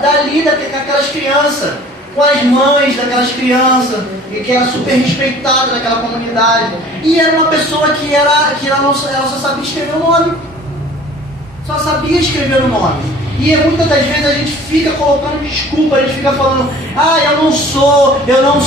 dali, daquelas crianças. Com as mães daquelas crianças, e que era super respeitada naquela comunidade. E era uma pessoa que ela só sabia escrever o nome. Só sabia escrever o nome. E muitas das vezes a gente fica colocando desculpa, a gente fica falando, eu não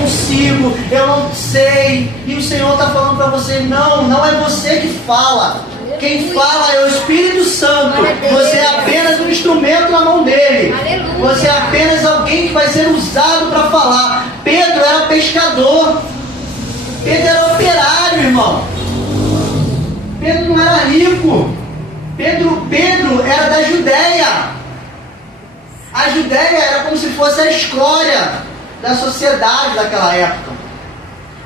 consigo, eu não sei. E o Senhor está falando para você, não é você que fala. Quem fala é o Espírito Santo. Você é apenas um instrumento na mão dele. Você é apenas alguém que vai ser usado para falar. Pedro era pescador. Pedro era operário, irmão. Pedro não era rico. Pedro era da Judéia. A Judéia era como se fosse a escória da sociedade daquela época.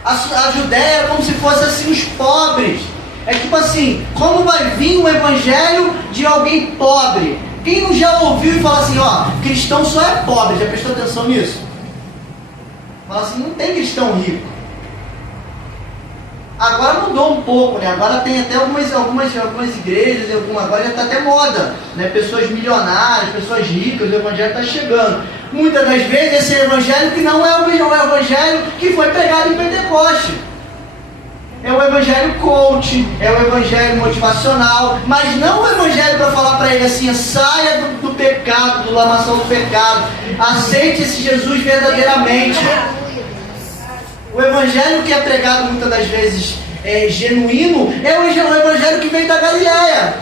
A Judéia era como se fosse assim os pobres. É tipo assim, como vai vir um evangelho de alguém pobre? Quem não já ouviu e fala assim, cristão só é pobre, já prestou atenção nisso? Fala assim, não tem cristão rico. Agora mudou um pouco, né? Agora tem até algumas igrejas, agora já está até moda, né? Pessoas milionárias, pessoas ricas, o evangelho está chegando. Muitas das vezes esse evangelho que não é o evangelho que foi pregado em Pentecoste. É o evangelho coach, é o evangelho motivacional, mas não o evangelho para falar para ele assim, saia do pecado, do lamação do pecado, aceite esse Jesus verdadeiramente. O evangelho que é pregado muitas das vezes genuíno é o evangelho que vem da Galileia.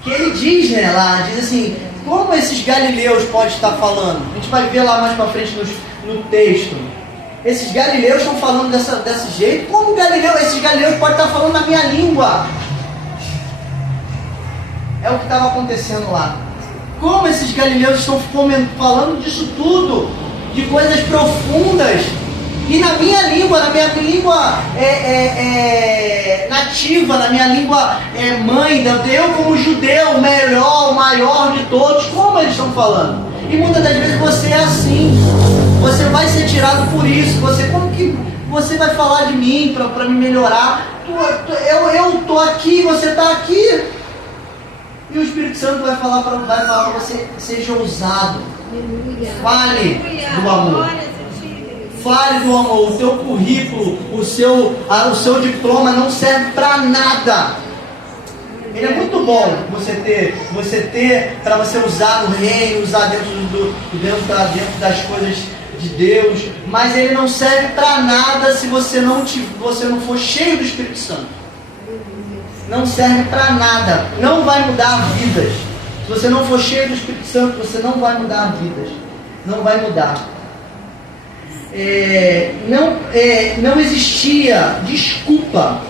Que ele diz, né, lá, diz assim, como esses galileus podem estar falando? A gente vai ver lá mais para frente no texto. Esses galileus estão falando desse jeito. Como esses galileus podem estar falando na minha língua? É o que estava acontecendo lá. Como esses galileus estão falando disso tudo? De coisas profundas. E na minha língua nativa, na minha língua mãe, eu como judeu, o melhor, o maior de todos, como eles estão falando? E muitas das vezes você é assim. Você vai ser tirado por isso. Como que você vai falar de mim para me melhorar? Eu estou aqui, você está aqui. E o Espírito Santo vai falar para você, seja ousado. Fale do amor. Fale do amor. O teu currículo, o seu diploma não serve para nada. Ele é muito bom você ter para você usar no reino, usar dentro das coisas de Deus, mas ele não serve para nada se você não for cheio do Espírito Santo. Não serve para nada, não vai mudar vidas. Se você não for cheio do Espírito Santo, você não vai mudar vidas, não vai mudar. Não existia desculpa.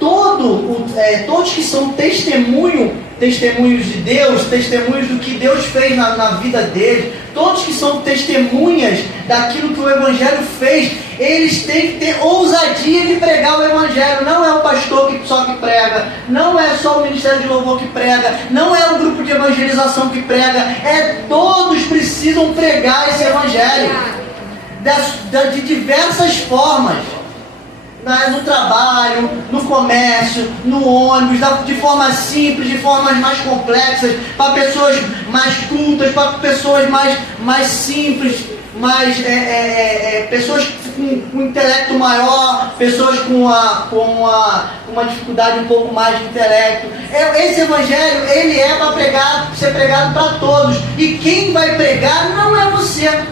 Todos que são testemunhos de Deus, testemunhos do que Deus fez na vida deles, todos que são testemunhas daquilo que o Evangelho fez, eles têm que ter ousadia de pregar o Evangelho. Não é o pastor só que prega, não é só o ministério de louvor que prega, não é o grupo de evangelização que prega, todos precisam pregar esse Evangelho de diversas formas. No trabalho, no comércio, no ônibus, de forma simples, de formas mais complexas, para pessoas mais cultas, para pessoas mais simples, pessoas com intelecto maior, pessoas com uma dificuldade um pouco mais de intelecto. Esse evangelho, ele é para ser pregado para todos. E quem vai pregar não é você.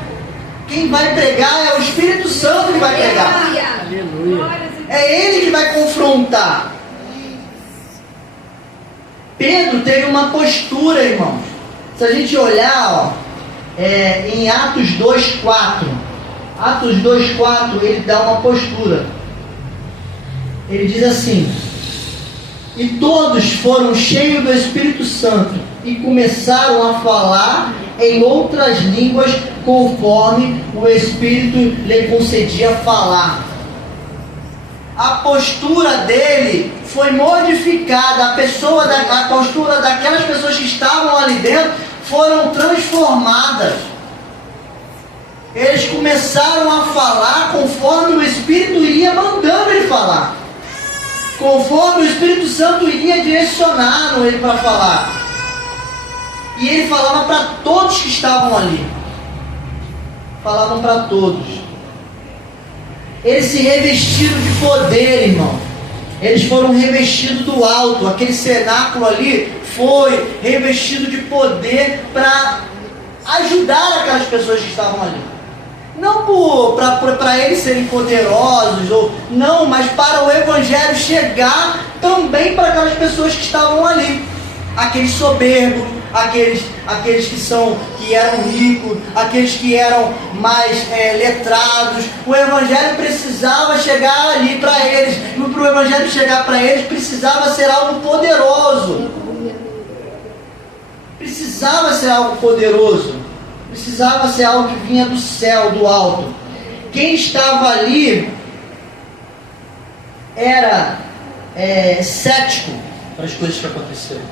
Quem vai pregar é o Espírito Santo que vai pregar. Aleluia. É ele que vai confrontar. Pedro teve uma postura, irmãos. Se a gente olhar, em Atos 2:4, Atos 2:4, ele dá uma postura. Ele diz assim: e todos foram cheios do Espírito Santo e começaram a falar em outras línguas, conforme o Espírito lhe concedia falar. A postura dele foi modificada, a postura daquelas pessoas que estavam ali dentro foram transformadas. Eles começaram a falar conforme o Espírito iria mandando ele falar, conforme o Espírito Santo iria direcionando ele para falar. E ele falava para todos que estavam ali. Falavam para todos. Eles se revestiram de poder, irmão. Eles foram revestidos do alto. Aquele cenáculo ali foi revestido de poder para ajudar aquelas pessoas que estavam ali. Não para eles serem poderosos, ou não, mas para o Evangelho chegar também para aquelas pessoas que estavam ali. Aqueles soberbos, aqueles que eram ricos, aqueles que eram mais letrados. O Evangelho precisava chegar ali para eles. E para o Evangelho chegar para eles, precisava ser algo poderoso. Precisava ser algo poderoso. Precisava ser algo que vinha do céu, do alto. Quem estava ali era cético para as coisas que aconteceram.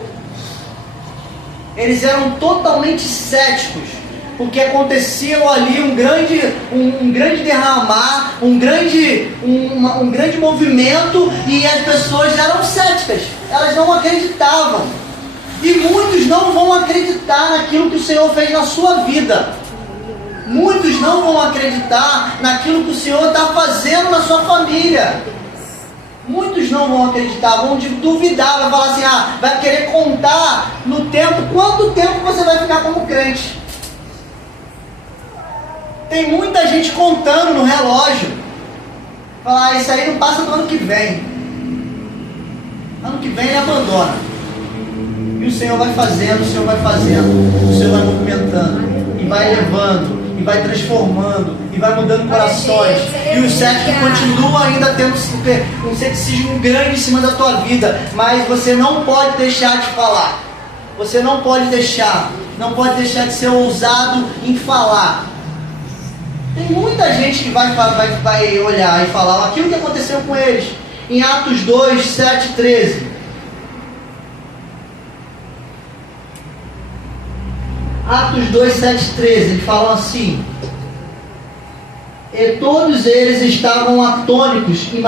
Eles eram totalmente céticos, porque aconteceu ali um grande derramar, um grande movimento, e as pessoas eram céticas, elas não acreditavam. E muitos não vão acreditar naquilo que o Senhor fez na sua vida. Muitos não vão acreditar naquilo que o Senhor está fazendo na sua família. Muitos não vão acreditar, vão duvidar, vai falar assim, vai querer contar no tempo, quanto tempo você vai ficar como crente. Tem muita gente contando no relógio. Falar, isso aí não passa do ano que vem. Ano que vem ele abandona. E o Senhor vai fazendo, o Senhor vai fazendo, o Senhor vai movimentando, e vai levando, e vai transformando, e vai mudando corações. E os céticos continuam ainda tendo um ceticismo grande em cima da tua vida, mas você não pode deixar de falar. Você não pode deixar de ser ousado em falar. Tem muita gente que vai olhar e falar aquilo que aconteceu com eles. Em Atos 2, 7, 13. Atos 2, 7, 13, eles falam assim: e todos eles estavam atônitos e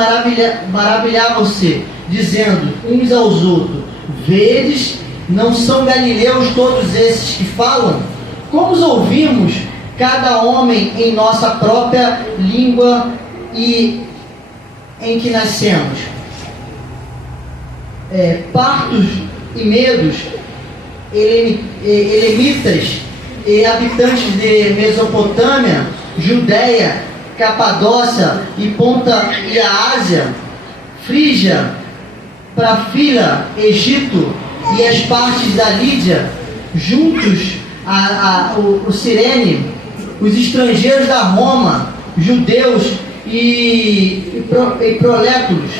maravilhavam-se, dizendo uns aos outros: vedes, não são galileus todos esses que falam? Como os ouvimos, cada homem em nossa própria língua e em que nascemos? Partos e medos, elemitas e habitantes de Mesopotâmia, Judéia, Capadócia e Ponta e a Ásia, Frígia, Pafília, Egito e as partes da Lídia, juntos o Cirene, os estrangeiros da Roma, judeus e prolétaros.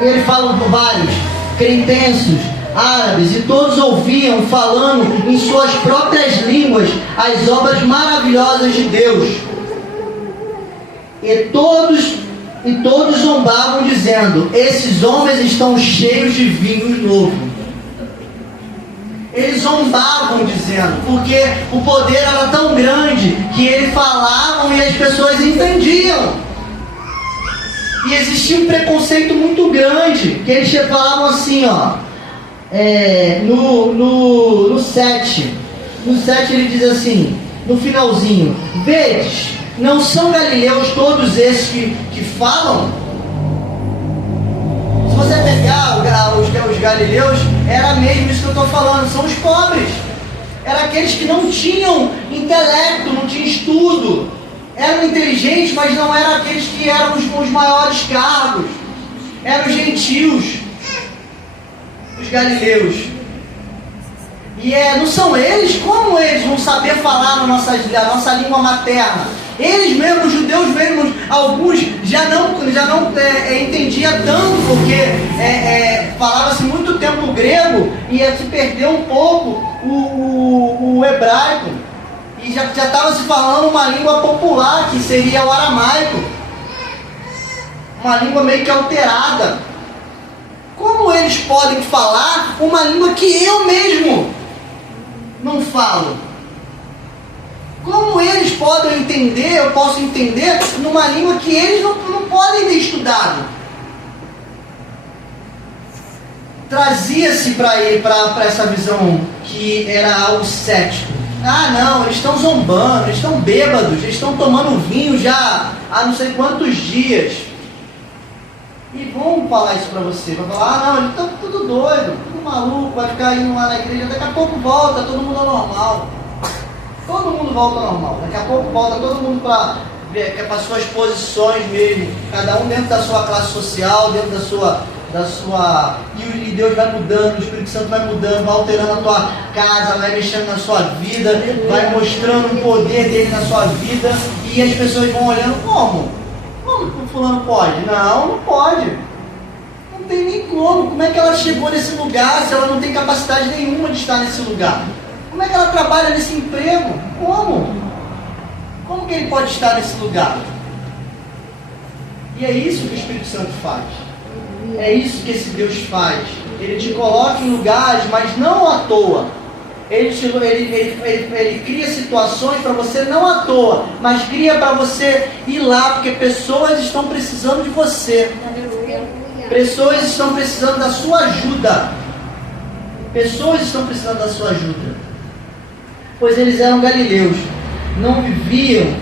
E ele fala por vários, cretenses, árabes, e todos ouviam falando em suas próprias línguas as obras maravilhosas de Deus. E todos zombavam, dizendo: esses homens estão cheios de vinho novo. Eles zombavam dizendo, porque o poder era tão grande que eles falavam e as pessoas entendiam. E existia um preconceito muito grande, que eles falavam assim, no 7. No 7 ele diz assim, no finalzinho: vedes, não são galileus todos esses que falam? Se você pegar os galileus, era mesmo isso que eu estou falando, são os pobres. Eram aqueles que não tinham intelecto, não tinham estudo. Eram inteligentes, mas não eram aqueles que eram os maiores cargos. Eram os gentios, os galileus. E não são eles? Como eles vão saber falar a nossa língua materna? Eles mesmos, os judeus mesmos, alguns já não entendia tanto, porque falava-se muito tempo o grego e se perdeu um pouco o hebraico. E já estava se falando uma língua popular, que seria o aramaico. Uma língua meio que alterada. Como eles podem falar uma língua que eu mesmo não falo? Como eles podem entender, eu posso entender, numa língua que eles não podem ter estudado? Trazia-se para essa visão que era algo cético. Não, eles estão zombando, eles estão bêbados, eles estão tomando vinho já há não sei quantos dias. E vão falar isso para você. Vai falar, ah não, ele tá tudo doido, tudo maluco, vai ficar indo lá na igreja, daqui a pouco volta, todo mundo ao normal. Todo mundo volta ao normal. Daqui a pouco volta todo mundo para suas posições mesmo. Cada um dentro da sua classe social, dentro da sua... E Deus vai mudando, o Espírito Santo vai mudando, vai alterando a tua casa, vai mexendo na sua vida, vai mostrando o poder dele na sua vida. E as pessoas vão olhando, como que o fulano pode? Não pode. Não tem nem como é que ela chegou nesse lugar se ela não tem capacidade nenhuma de estar nesse lugar? Como é que ela trabalha nesse emprego? Como que ele pode estar nesse lugar? E é isso que o Espírito Santo faz. É isso que esse Deus faz. Ele te coloca em lugares, mas não à toa. Ele cria situações para você não à toa, mas cria para você ir lá, porque pessoas estão precisando de você. Pessoas estão precisando da sua ajuda. Pessoas estão precisando da sua ajuda. Pois eles eram galileus, não viviam,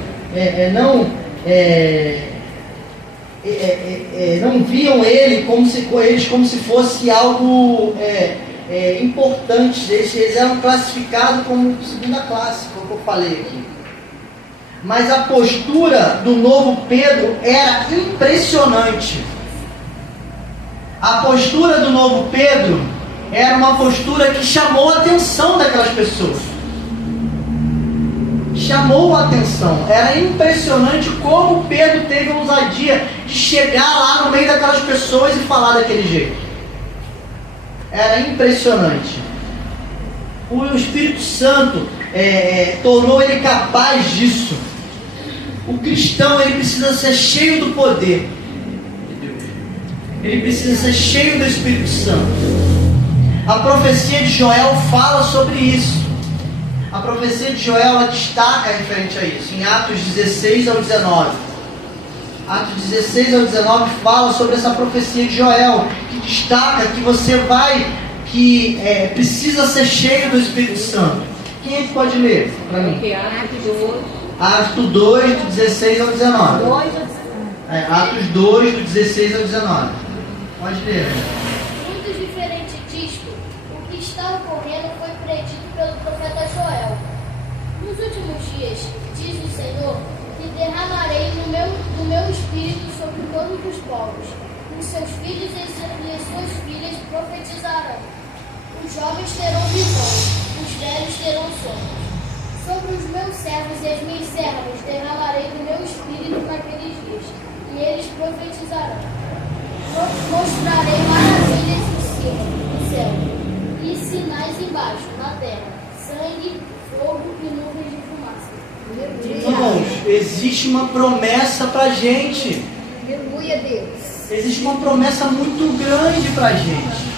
não viam ele como se fosse algo importante. Eles eram classificados como segunda classe, como eu falei aqui. Mas a postura do novo Pedro era impressionante. A postura do novo Pedro era uma postura que chamou a atenção daquelas pessoas. Chamou a atenção. Era impressionante como Pedro teve a ousadia de chegar lá no meio daquelas pessoas e falar daquele jeito. Era impressionante. O Espírito Santo tornou ele capaz disso. O cristão, ele precisa ser cheio do poder de Deus. Ele precisa ser cheio do Espírito Santo. A profecia de Joel fala sobre isso. A profecia de Joel, ela destaca referente a isso, em Atos 16 ao 19. Atos 16 ao 19 fala sobre essa profecia de Joel, que destaca que precisa ser cheio do Espírito Santo. Quem é que pode ler para mim? Atos 2, do 16 ao 19. Atos 2, do 16 ao 19. Pode ler. Muito diferente disto, o que está ocorrendo foi predito pelo profeta Joel. Nos últimos dias, diz o Senhor, que derramarei do meu espírito sobre todos os povos. Os seus filhos e as suas filhas profetizarão. Os jovens terão visões, os velhos terão sonhos. Sobre os meus servos e as minhas servas derramarei do meu espírito naqueles dias, e eles profetizarão. Mostrarei maravilhas em cima, no céu, e sinais embaixo, na terra, sangue, fogo e nuvens de fumaça. Irmãos, existe uma promessa pra gente. Aleluia, Deus. Existe uma promessa muito grande pra gente.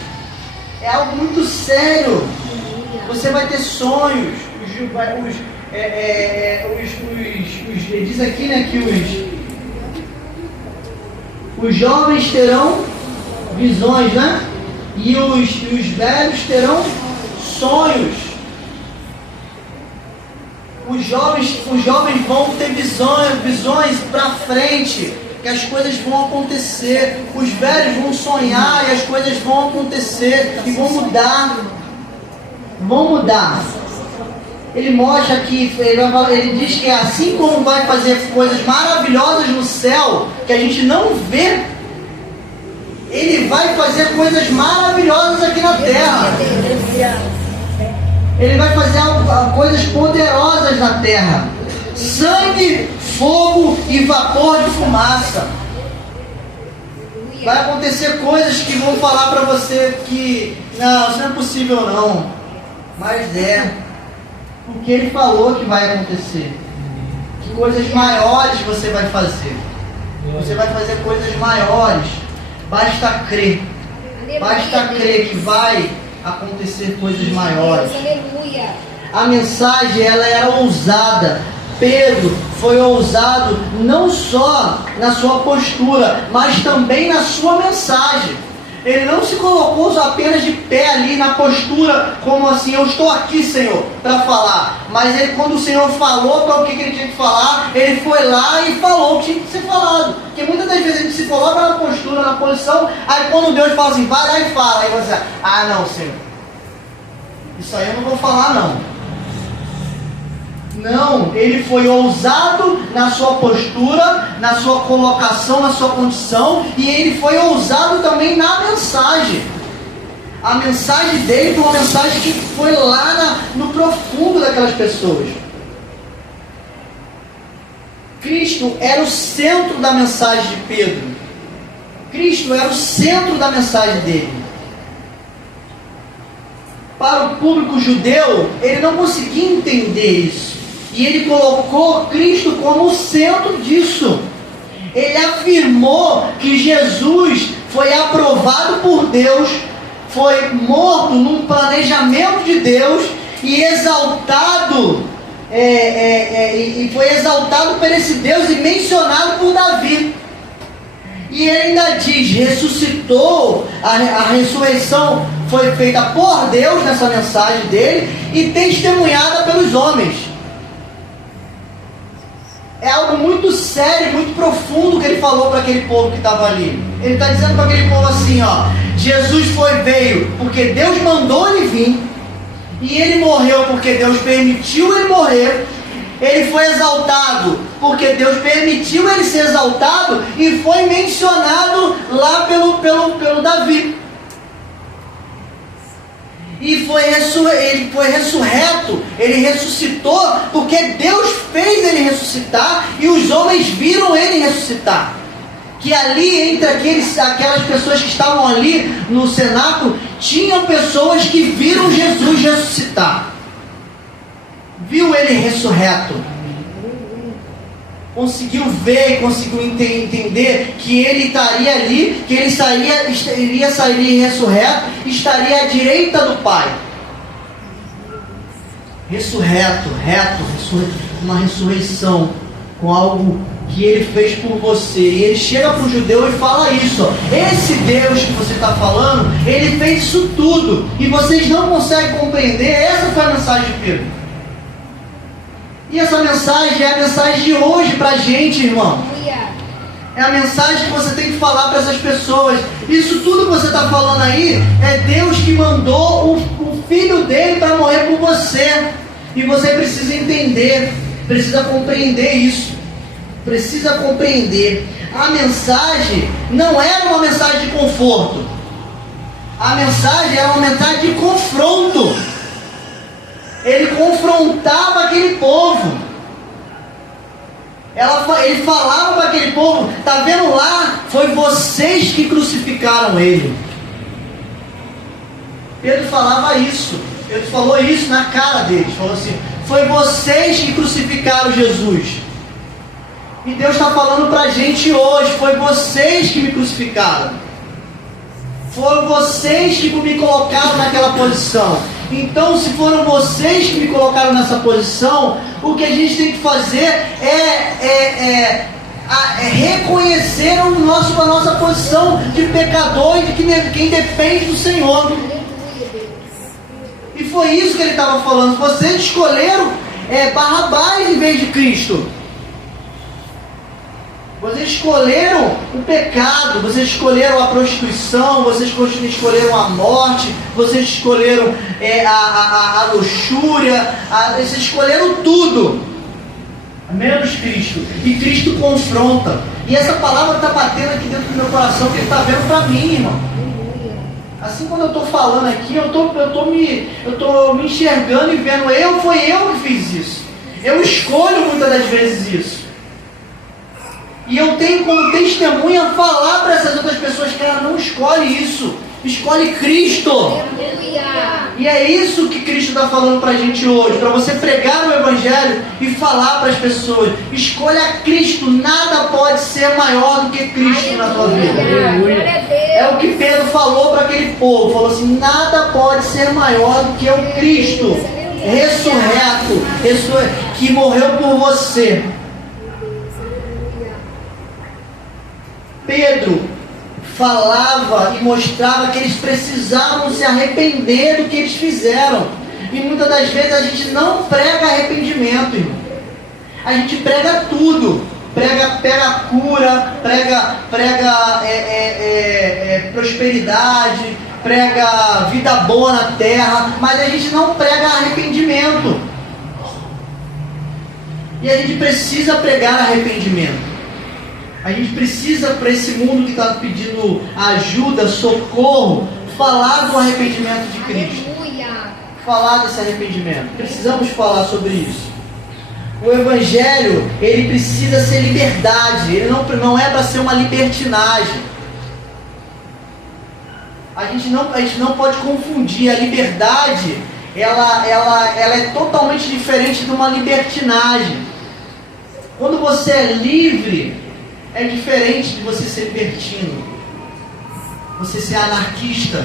É algo muito sério. Você vai ter sonhos. Diz aqui, né, que os jovens terão visões, né? E os velhos terão sonhos. Os jovens vão ter visões para frente, que as coisas vão acontecer. Os velhos vão sonhar e as coisas vão acontecer e vão mudar. Vão mudar. Ele mostra aqui, ele diz que assim como vai fazer coisas maravilhosas no céu, que a gente não vê, ele vai fazer coisas maravilhosas aqui na terra. Ele vai fazer coisas poderosas na terra. Sangue, fogo e vapor de fumaça. Vai acontecer coisas que vão falar para você que não, isso não é possível não. Mas é. Porque ele falou que vai acontecer. Que coisas maiores você vai fazer. Você vai fazer coisas maiores. Basta crer. Basta crer que vai acontecer coisas maiores. A mensagem, ela era ousada. Pedro foi ousado não só na sua postura, mas também na sua mensagem. Ele não se colocou apenas de pé ali na postura, como assim, eu estou aqui, Senhor, para falar. Mas ele, quando o Senhor falou para o que ele tinha que falar, ele foi lá e falou o que tinha que ser falado. Porque muitas das vezes a gente se coloca na postura, na posição, aí quando Deus fala assim, vai lá e fala, aí você, não, Senhor, isso aí eu não vou falar não. Não, ele foi ousado na sua postura, na sua colocação, na sua condição, e ele foi ousado também na mensagem. A mensagem dele foi uma mensagem que foi lá no profundo daquelas pessoas. Cristo era o centro da mensagem de Pedro. Cristo era o centro da mensagem dele. Para o público judeu, ele não conseguia entender isso. E ele colocou Cristo como o centro disso. Ele afirmou que Jesus foi aprovado por Deus, foi morto num planejamento de Deus e exaltado, e foi exaltado por esse Deus e mencionado por Davi. E ele ainda diz, ressuscitou, a ressurreição foi feita por Deus nessa mensagem dele e testemunhada pelos homens. É algo muito sério, muito profundo que ele falou para aquele povo que estava ali. Ele está dizendo para aquele povo assim, Jesus veio porque Deus mandou ele vir, e ele morreu porque Deus permitiu ele morrer. Ele foi exaltado porque Deus permitiu ele ser exaltado, e foi mencionado lá pelo Davi. E ele foi ressurreto, ele ressuscitou, porque Deus fez ele ressuscitar, e os homens viram ele ressuscitar. Que ali, entre aquelas pessoas que estavam ali no cenáculo, tinham pessoas que viram Jesus ressuscitar. Viu ele ressurreto. Conseguiu ver e conseguiu entender que ele estaria ali, que ele iria sair ressurreto, estaria à direita do Pai. Ressurreto, uma ressurreição com algo que ele fez por você. E ele chega para o judeu e fala isso, esse Deus que você está falando, ele fez isso tudo, e vocês não conseguem compreender. Essa foi a mensagem de Pedro. E essa mensagem é a mensagem de hoje para a gente, irmão. É a mensagem que você tem que falar para essas pessoas. Isso tudo que você está falando aí, é Deus que mandou o Filho dele para morrer por você. E você precisa entender, precisa compreender isso. Precisa compreender. A mensagem não era uma mensagem de conforto. A mensagem era uma mensagem de confronto. Ele confrontava aquele povo. Ele falava para aquele povo, está vendo lá? Foi vocês que crucificaram ele. Pedro falava isso. Pedro falou isso na cara deles. Falou assim, foi vocês que crucificaram Jesus. E Deus está falando para a gente hoje, foi vocês que me crucificaram. Foram vocês que me colocaram naquela posição. Então, se foram vocês que me colocaram nessa posição, o que a gente tem que fazer é reconhecer a nossa posição de pecador e de quem depende do Senhor. E foi isso que ele estava falando. Vocês escolheram Barrabás em vez de Cristo. Vocês escolheram o pecado, vocês escolheram a prostituição, vocês escolheram a morte, vocês escolheram a luxúria, vocês escolheram tudo, menos Cristo. E Cristo confronta. E essa palavra está batendo aqui dentro do meu coração, que ele está vendo para mim, irmão. Assim, quando eu estou falando aqui, eu estou me enxergando e vendo, foi eu que fiz isso. Eu escolho muitas das vezes isso. E eu tenho como testemunha falar para essas outras pessoas que ela não escolhe isso. Escolhe Cristo. E é isso que Cristo está falando para a gente hoje. Para você pregar o Evangelho e falar para as pessoas. Escolha Cristo. Nada pode ser maior do que Cristo na sua vida. É o que Pedro falou para aquele povo. Falou assim, nada pode ser maior do que o Cristo ressurreto, que morreu por você. Pedro falava e mostrava que eles precisavam se arrepender do que eles fizeram. E muitas das vezes a gente não prega arrependimento, irmão. A gente prega tudo. Prega cura, prega prosperidade, prega vida boa na terra, mas a gente não prega arrependimento. E a gente precisa pregar arrependimento. A gente precisa, para esse mundo que está pedindo ajuda, socorro, falar do arrependimento de Cristo. Falar desse arrependimento. Precisamos falar sobre isso. O Evangelho, ele precisa ser liberdade. Ele não é para ser uma libertinagem. A gente não pode confundir. A liberdade, ela é totalmente diferente de uma libertinagem. Quando você é livre, é diferente de você ser libertino. Você ser anarquista.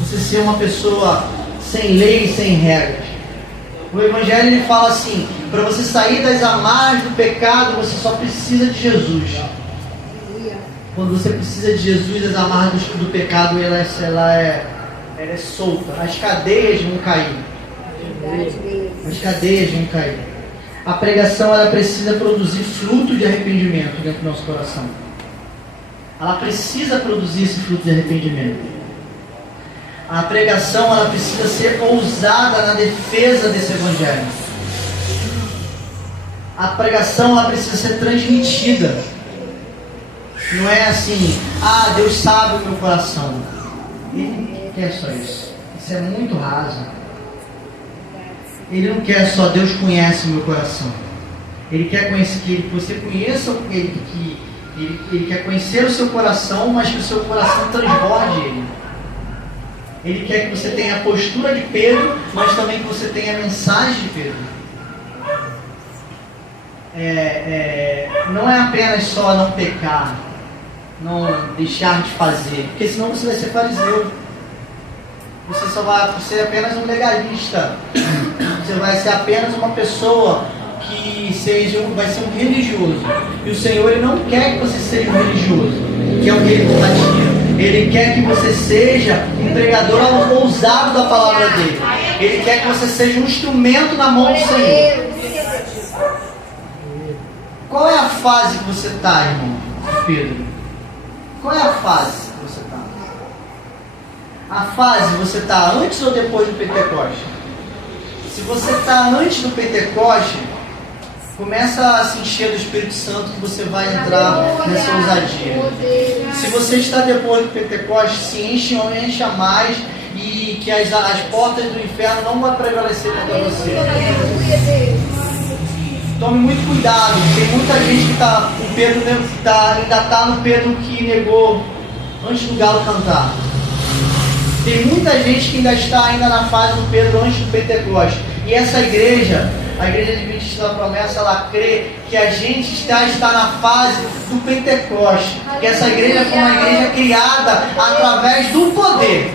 Você ser uma pessoa sem lei, sem regras. O Evangelho, ele fala assim: para você sair das amarras do pecado, você só precisa de Jesus. Quando você precisa de Jesus, as amarras do pecado ela é solta. As cadeias vão cair. As cadeias vão cair. A pregação, ela precisa produzir fruto de arrependimento dentro do nosso coração. Ela precisa produzir esse fruto de arrependimento. A pregação, ela precisa ser ousada na defesa desse Evangelho. A pregação, ela precisa ser transmitida. Não é assim: Deus sabe o meu coração. Ele não quer só isso. Isso é muito raso. Ele não quer só Deus conhece o meu coração. Ele quer que você conheça ele, ele quer conhecer o seu coração, mas que o seu coração transborde ele. Ele quer que você tenha a postura de Pedro, mas também que você tenha a mensagem de Pedro. Não é apenas só não pecar, não deixar de fazer, porque senão você vai ser fariseu. Você vai ser apenas um legalista. Você vai ser apenas uma pessoa que vai ser um religioso. E o Senhor, ele não quer que você seja um religioso, que é o que ele combatia. Ele quer que você seja um pregador ousado da palavra dele. Ele quer que você seja um instrumento na mão do Senhor. Qual é a fase que você está, irmão Pedro? Qual é a fase que você está? A fase, você está antes ou depois do Pentecoste? Se você está antes do Pentecoste, começa a se encher do Espírito Santo, que você vai entrar nessa ousadia. Se você está depois do Pentecoste, se encha mais, e que as portas do inferno não vão prevalecer contra você. Tome muito cuidado. Tem muita gente que está, o Pedro ainda está no Pedro que negou antes do galo cantar. Tem muita gente que ainda está na fase do Pedro antes do Pentecoste. E essa igreja, a Igreja Adventista da Promessa, ela crê que a gente está na fase do Pentecoste. Que essa igreja foi uma igreja criada através do poder.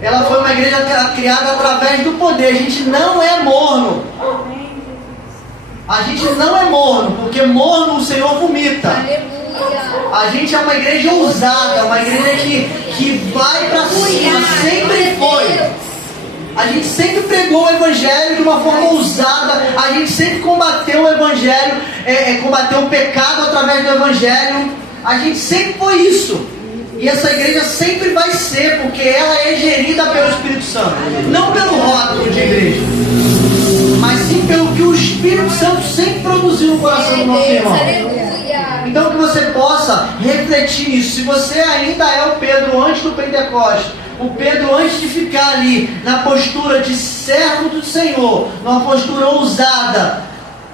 Ela foi uma igreja criada através do poder. A gente não é morno. A gente não é morno, porque morno o Senhor vomita. A gente é uma igreja ousada, uma igreja que vai para cima, sempre foi. A gente sempre pregou o Evangelho de uma forma ousada. A gente sempre combateu o Evangelho, combateu o pecado através do Evangelho. A gente sempre foi isso. E essa igreja sempre vai ser, porque ela é gerida pelo Espírito Santo. Não pelo rótulo de igreja, mas sim pelo que o Espírito Santo sempre produziu no coração do nosso irmão. Então que você possa refletir nisso. Se você ainda é o Pedro antes do Pentecoste, o Pedro antes de ficar ali na postura de servo do Senhor, numa postura ousada,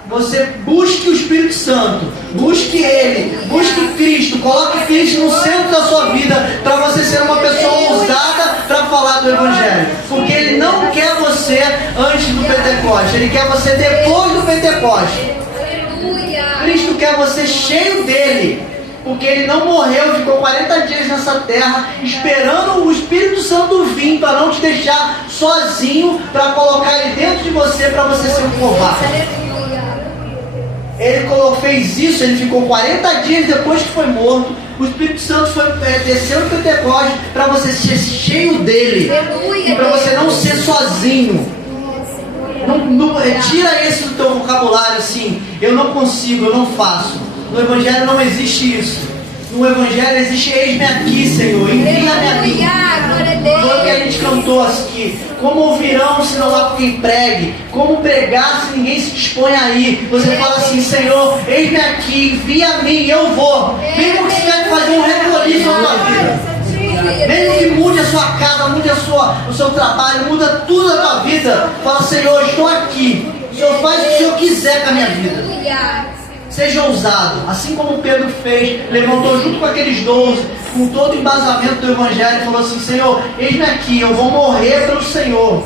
você busque o Espírito Santo, busque Ele, busque Cristo, coloque Cristo no centro da sua vida, para você ser uma pessoa ousada para falar do Evangelho. Porque Ele não quer você antes do Pentecoste, Ele quer você depois do Pentecoste. Cristo quer você cheio dele, porque Ele não morreu, ficou 40 dias nessa terra, esperando o Espírito Santo vir, para não te deixar sozinho, para colocar Ele dentro de você, para você ser um covarde. Ele fez isso, ele ficou 40 dias depois que foi morto. O Espírito Santo desceu no Pentecostes para você ser cheio dele. E para você não ser sozinho. Tira isso do teu vocabulário assim. Eu não consigo, eu não faço. No Evangelho não existe isso. No Evangelho existe eis-me aqui, Senhor. Envia-me aqui. Foi o que a gente cantou aqui. Como ouvirão se não há quem pregue? Como pregar se ninguém se dispõe aí? Você fala assim, Senhor, eis-me aqui, envia a mim, eu vou. Mesmo que você tenha que fazer um recolhido na tua vida. Mesmo que mude a sua casa, mude o seu trabalho, muda tudo a tua vida. Fala, Senhor, estou aqui. O Senhor faz o que o Senhor quiser com a minha vida. Seja ousado, assim como Pedro fez, levantou junto com aqueles 12, com todo o embasamento do Evangelho, e falou assim, Senhor, eis-me aqui, eu vou morrer pelo Senhor.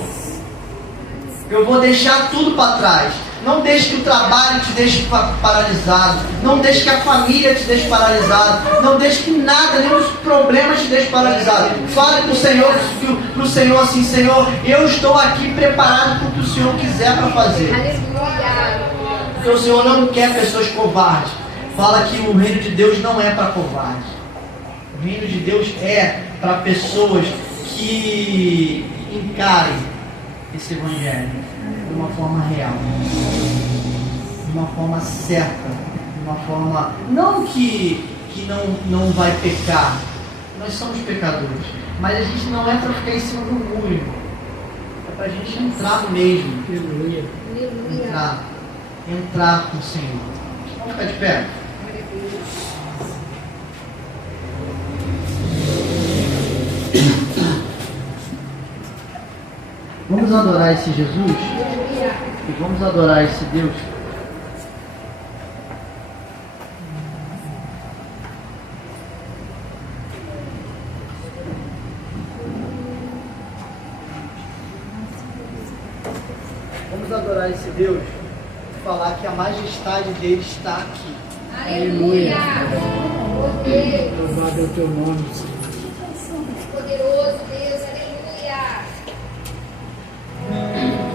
Eu vou deixar tudo para trás. Não deixe que o trabalho te deixe paralisado. Não deixe que a família te deixe paralisado. Não deixe que nada, nem os problemas te deixem paralisado. Fale para o Senhor assim, Senhor, eu estou aqui preparado para o que o Senhor quiser para fazer. Aleluia. Porque o Senhor não quer pessoas covardes. Fala que o reino de Deus não é para covardes. O reino de Deus é para pessoas que encarem esse Evangelho de uma forma real, de uma forma certa, de uma forma não que não vai pecar. Nós somos pecadores, mas a gente não é para ficar em cima do muro. É para a gente entrar mesmo. Entrar com o Senhor. Vamos ficar de pé? Vamos adorar esse Jesus e vamos adorar esse Deus. Vamos adorar esse Deus. Falar que a majestade dele está aqui. Aleluia. Louvado é o teu nome, Poderoso Deus, aleluia. Aleluia.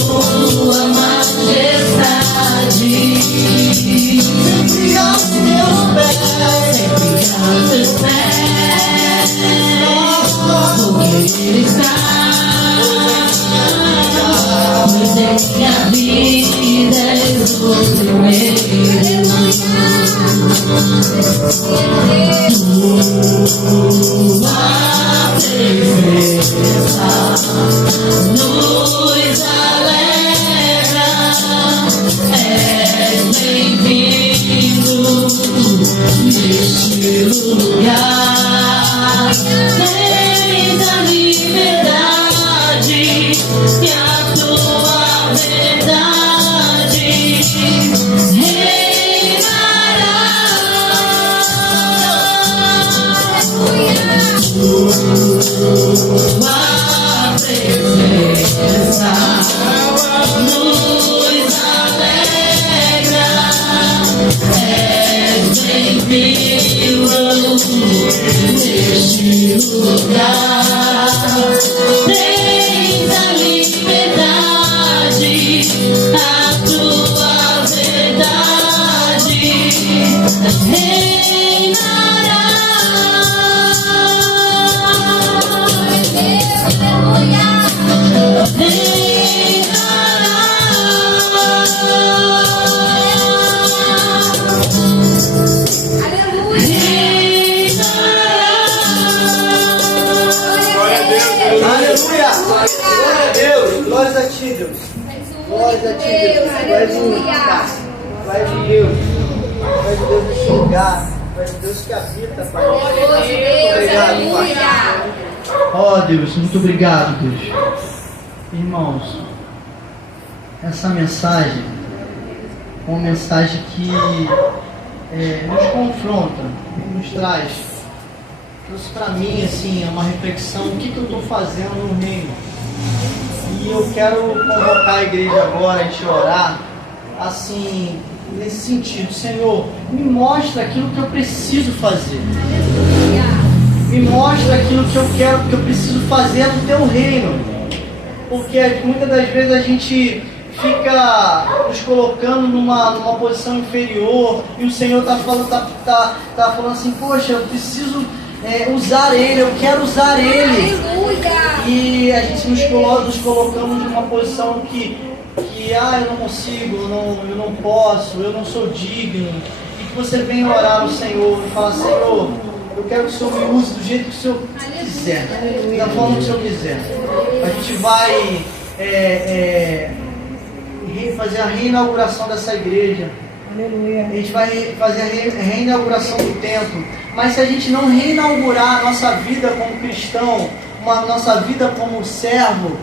tua majestade. Sempre aos teus pés, sempre aos teus pés, porque Ele está, pois em minha vida és o primeiro. Tua presença nos alegra, és bem-vindo neste lugar. Tens a liberdade e a tua verdade reinará. Tua presença nos alegra, és bem-vindo neste lugar. Tens a liberdade, a tua verdade reinará. Aleluia! Glória a Deus! Glória a ti, Deus! Glória a ti, Deus! Tu és único, Pai! Tu és de Deus! Tu és de Deus nesse lugar! Tu és de Deus que habita, Pai! Muito obrigado, Pai! Oh, Deus, muito obrigado, Deus! Irmãos, essa mensagem é uma mensagem que nos confronta, nos traz. Trouxe para mim, assim, uma reflexão, o que eu estou fazendo no reino. E eu quero convocar a igreja agora, a gente orar, assim, nesse sentido. Senhor, me mostra aquilo que eu preciso fazer. Me mostra aquilo que eu quero, que eu preciso fazer no teu reino. Porque muitas das vezes a gente fica nos colocando numa posição inferior e o Senhor está falando, tá falando assim, poxa, eu preciso usar Ele, eu quero usar Ele. E a gente nos colocamos numa posição que eu não consigo, eu não posso, eu não sou digno. E que você venha orar ao Senhor e falar, Senhor, eu quero que o Senhor me use do jeito que o Senhor quiser, da forma que o Senhor quiser. A gente vai fazer a reinauguração dessa igreja. Aleluia. A gente vai fazer a reinauguração do templo. Mas se a gente não reinaugurar a nossa vida como cristão, nossa vida como servo,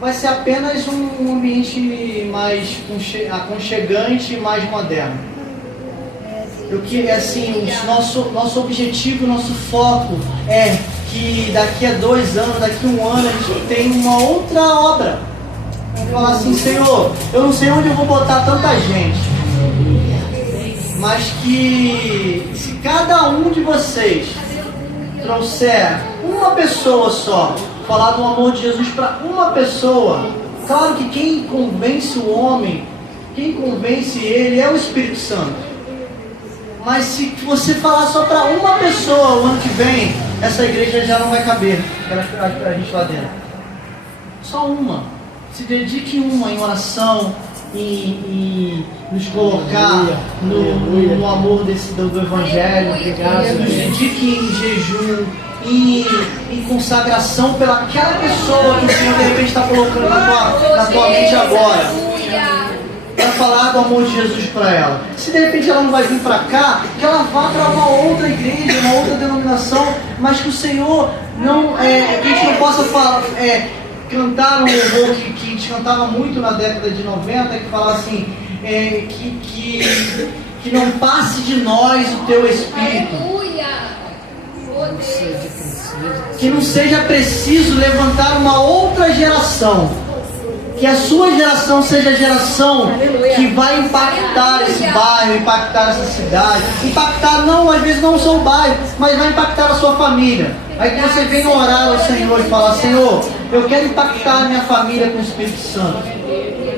vai ser apenas um ambiente mais aconchegante e mais moderno. Eu queria, assim, nosso objetivo, nosso foco é que daqui a 2 anos, daqui a 1 ano, a gente tem uma outra obra. Vamos falar assim, Senhor, eu não sei onde eu vou botar tanta gente, mas que se cada um de vocês trouxer uma pessoa só, falar do amor de Jesus para uma pessoa, claro que quem convence o homem, quem convence ele é o Espírito Santo. Mas se você falar só para uma pessoa o ano que vem, essa igreja já não vai caber para a gente lá dentro. Só uma. Se dedique uma em oração, em nos colocar no amor do Evangelho. Nos dedique em jejum, em consagração pelaquela pessoa que o Senhor de repente está colocando na tua mente agora. Para falar do amor de Jesus para ela. Se de repente ela não vai vir para cá, que ela vá para uma outra igreja, uma outra denominação, mas que o Senhor não, que a gente não possa falar, cantar um louvor que a gente cantava muito na década de 90, que fala assim, que não passe de nós o teu Espírito. Que não seja preciso levantar uma outra geração. Que a sua geração seja a geração que vai impactar esse bairro, impactar essa cidade. Impactar, não, às vezes não só o bairro, mas vai impactar a sua família. Aí que você venha orar ao Senhor e falar: Senhor, eu quero impactar a minha família com o Espírito Santo.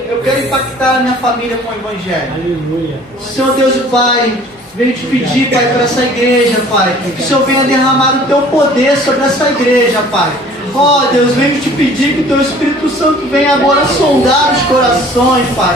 Eu quero impactar a minha família com o Evangelho. Aleluia. Senhor Deus e Pai, venho te pedir, Pai, para essa igreja, Pai, que o Senhor venha derramar o teu poder sobre essa igreja, Pai. Ó Deus, venho te pedir que o teu Espírito Santo venha agora sondar os corações, Pai.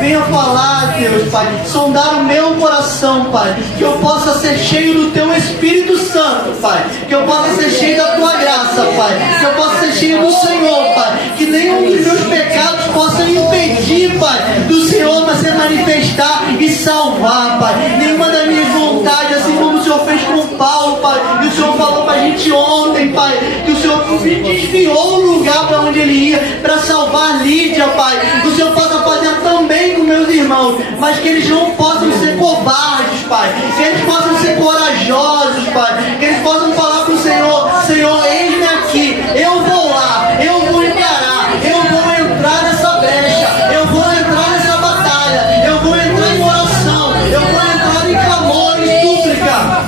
Venha falar, Deus, Pai, sondar o meu coração, Pai, que eu possa ser cheio do teu Espírito Santo, Pai, que eu possa ser cheio da tua graça, Pai, que eu possa ser cheio do Senhor, Pai, que nenhum dos meus pecados possa impedir, Pai, do Senhor para se manifestar e salvar, Pai. Nenhuma das minhas vontades, assim como o Senhor fez com Paulo, Pai, e o Senhor falou para a gente ontem, Pai, que o Senhor me desviou o lugar para onde ele ia, para salvar Lídia, Pai. O Senhor possa fazer também com meus irmãos, mas que eles não possam ser cobardes, Pai, que eles possam ser corajosos, Pai, que eles possam falar para o Senhor: Senhor, eis-me aqui, eu vou lá, eu vou encarar, eu vou entrar nessa brecha, eu vou entrar nessa batalha, eu vou entrar em oração, eu vou entrar em clamor e súplica.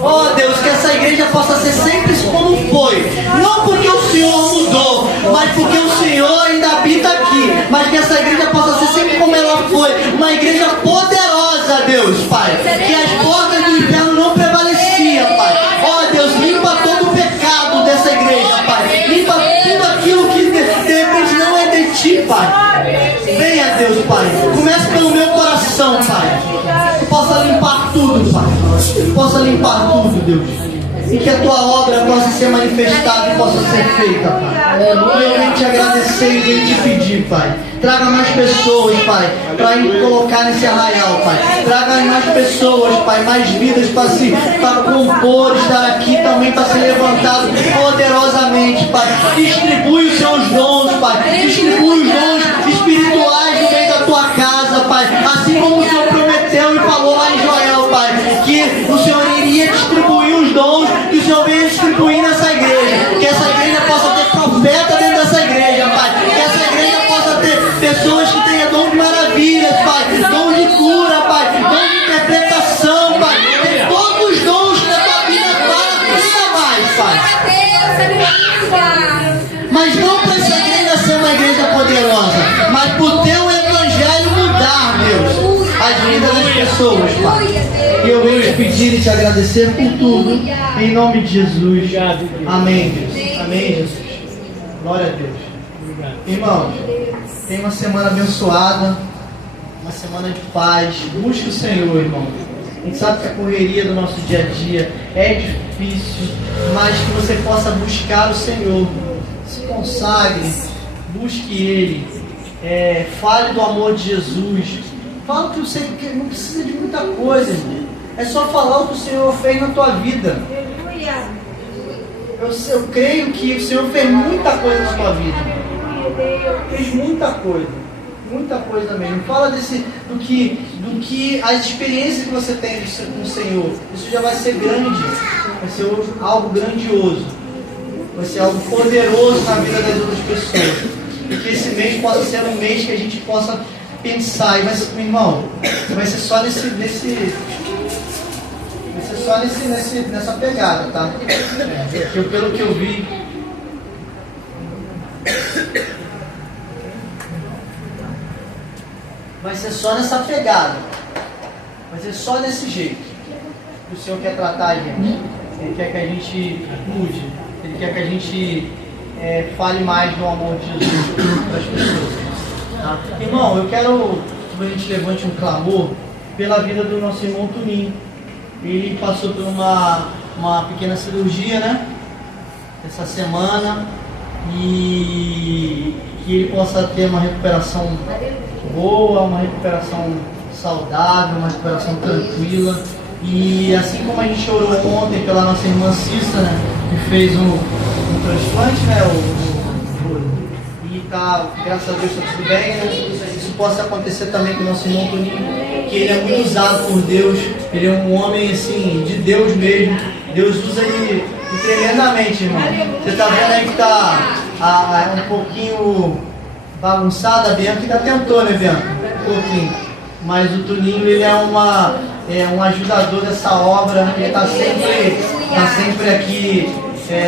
Ó Deus, que essa igreja possa ser sempre como foi, não porque o Senhor mudou, mas porque o Senhor ainda habita aqui, mas que essa igreja possa ser sempre como ela foi, uma igreja poderosa, Deus, Pai, que as portas do inferno não prevaleciam, Pai. Ó Deus, limpa todo o pecado dessa igreja, Pai, limpa tudo aquilo que de repente não é de Ti, Pai. Venha, Deus, Pai, comece pelo meu coração, Pai, que possa limpar tudo, Pai, que possa limpar tudo, Deus, e que a tua obra possa ser manifestada e possa ser feita, Pai. Eu venho te agradecer e venho te pedir, Pai. Traga mais pessoas, Pai, para colocar nesse arraial, Pai. Traga mais pessoas, Pai, mais vidas para compor, estar aqui também, para ser levantado poderosamente, Pai. Distribui os seus dons, Pai. Distribui os dons espirituais no meio da tua casa, Pai. Assim como o Senhor prometeu e falou lá em Joel, Pai, que o Senhor iria distribuir os dons que o Senhor venha distribuir nessa igreja. Que essa igreja possa ter profeta dentro dessa igreja, Pai. Que essa igreja possa ter pessoas que tenham dom de maravilhas, Pai. Dom de cura, Pai. Dom de interpretação, Pai. Tem todos os dons que a tua vida fala ainda mais, Pai. Mas não para essa igreja ser uma igreja poderosa, mas para o teu evangelho mudar, Deus, as vidas das pessoas, Pai. E eu venho te pedir e te agradecer por tudo, em nome de Jesus. Amém, Deus. Amém, Jesus. Glória a Deus. Irmãos, tem uma semana abençoada, uma semana de paz. Busque o Senhor, irmão. A gente sabe que a correria do nosso dia a dia é difícil, mas que você possa buscar o Senhor. Se consagre, busque Ele, fale do amor de Jesus. Fala que o Senhor não precisa de muita coisa, irmão. É só falar o que o Senhor fez na tua vida. Eu creio que o Senhor fez muita coisa na tua vida. Fez muita coisa mesmo. Fala do que as experiências que você tem com o Senhor. Isso já vai ser grande, vai ser algo grandioso, vai ser algo poderoso na vida das outras pessoas. E que esse mês possa ser um mês que a gente possa pensar. E vai ser, meu irmão, vai ser só nessa pegada, tá? Pelo que eu vi, vai ser só nessa pegada, vai ser só desse jeito que o Senhor quer tratar a gente. Ele quer que a gente mude, Ele quer que a gente fale mais do amor de Jesus para as pessoas, tá? Irmão, eu quero que a gente levante um clamor pela vida do nosso irmão Toninho. Ele passou por uma pequena cirurgia, né? Essa semana, e que ele possa ter uma recuperação boa, uma recuperação saudável, uma recuperação tranquila. E assim como a gente orou ontem pela nossa irmã Cissa, né? Que fez um transplante, né? E tá, graças a Deus, está tudo bem, né? Isso possa acontecer também com o nosso irmão Toninho, que ele é muito usado por Deus, ele é um homem assim, de Deus mesmo. Deus usa ele tremendamente, irmão. Você está vendo aí que está um pouquinho bagunçada, a Bianca ainda tentou, né, Bianca? Um pouquinho. Mas o Toninho, ele é um ajudador dessa obra, ele está sempre está sempre aqui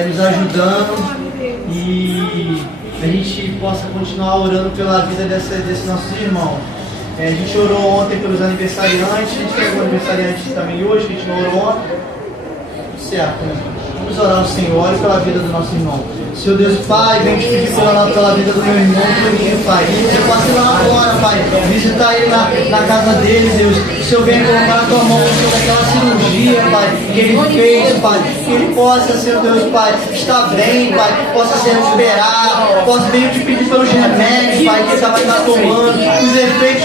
nos ajudando, e a gente possa continuar orando pela vida desses nossos irmãos. A gente orou ontem pelos aniversariantes, a gente pegou aniversariantes também hoje, que a gente não orou ontem. Certo, né? Vamos orar ao Senhor e pela vida do nosso irmão. Senhor Deus Pai, vem te pedir pela vida do meu irmão Toninho, Pai. Você passa lá agora, Pai, visitar ele na casa dele, Deus. O Senhor vem colocar a tua mão sobre aquela cirurgia, Pai, que ele fez, Pai. Que ele possa, Senhor Deus, Pai, estar bem, Pai, possa se recuperar. Possa vir te pedir pelos remédios, Pai, que ele vai estar tomando. Os efeitos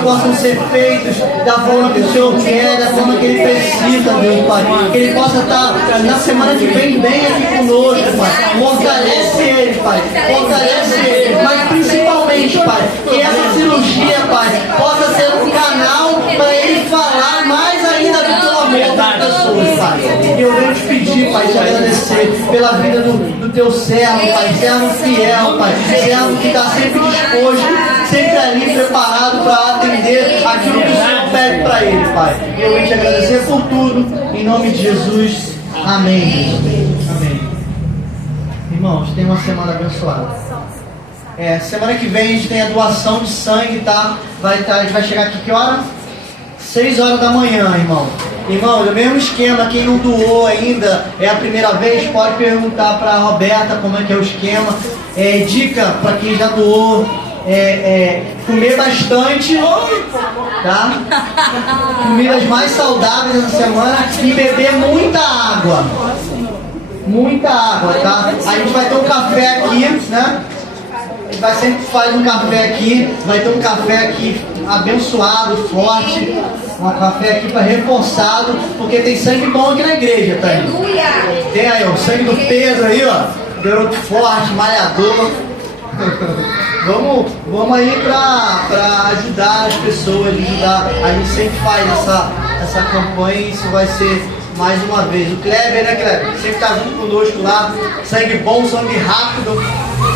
possam ser feitos da forma que o Senhor quer, da forma que ele precisa, Deus, Pai. Que ele possa estar na semana que vem bem aqui conosco, Pai. Fortalece ele, Pai. Fortalece ele. Mas principalmente, Pai, que essa cirurgia, Pai, possa ser um canal para ele falar mais ainda do teu amor das pessoas, Pai. E eu venho te pedir, Pai, te agradecer pela vida do teu servo, Pai. Servo fiel, Pai. Servo que está sempre disposto, sempre ali preparado para atender aquilo que o Senhor pede para ele, Pai. E eu venho te agradecer por tudo. Em nome de Jesus. Amém. Amém. Irmãos, tem uma semana abençoada. Semana que vem a gente tem a doação de sangue, tá? A gente vai chegar aqui que hora? 6 horas da manhã, irmão. Irmão, é o mesmo esquema. Quem não doou ainda, é a primeira vez, pode perguntar para a Roberta como é que é o esquema. Dica para quem já doou: comer bastante, tá? Comidas mais saudáveis essa semana e beber muita água. Muita água, tá? A gente vai ter um café aqui, né? A gente sempre faz um café aqui. Vai ter um café aqui abençoado, forte. Um café aqui para reforçado, porque tem sangue bom aqui na igreja, tá? Tem aí, ó, o sangue do Pedro aí, ó. Garoto forte, malhador. Vamos aí para ajudar as pessoas, ajudar. A gente sempre faz essa campanha e isso vai ser mais uma vez. O Kleber, né, Kleber? Sempre está junto conosco lá. Sangue bom, sangue rápido.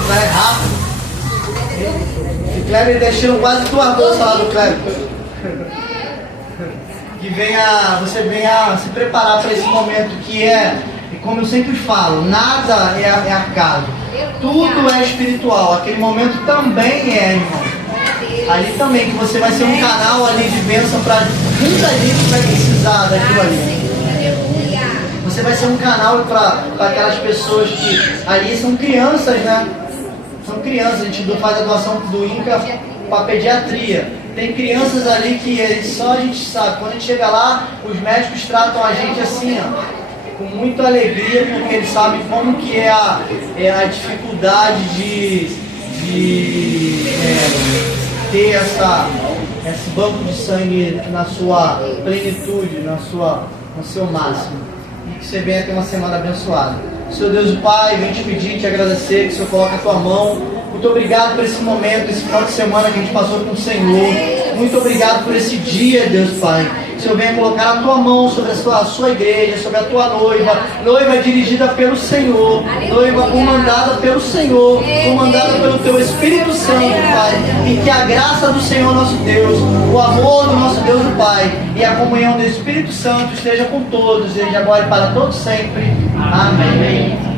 Sai rápido. O Kleber deixou quase duas bolsas lá do Kleber. Que você venha se preparar para esse momento que como eu sempre falo, nada é acaso. Tudo é espiritual. Aquele momento também irmão. Ali também, que você vai ser um canal ali de bênção para muita gente que vai precisar daquilo ali. Você vai ser um canal para aquelas pessoas que ali são crianças, né? São crianças. A gente faz a doação do INCA para pediatria. Tem crianças ali que só a gente sabe. Quando a gente chega lá, os médicos tratam a gente assim, ó, com muita alegria, porque eles sabem como que é a dificuldade de ter esse banco de sangue na sua plenitude, no seu máximo. E que você venha ter uma semana abençoada. Senhor Deus e Pai, venho te pedir, te agradecer, que o Senhor coloque a tua mão. Muito obrigado por esse momento, esse final de semana que a gente passou com o Senhor. Muito obrigado por esse dia, Deus Pai. Que o Senhor venha colocar a tua mão sobre a sua igreja, sobre a tua noiva dirigida pelo Senhor, noiva comandada pelo Senhor, comandada pelo teu Espírito Santo, Pai. E que a graça do Senhor nosso Deus, o amor do nosso Deus o Pai e a comunhão do Espírito Santo esteja com todos, desde agora e para todos sempre. Amém.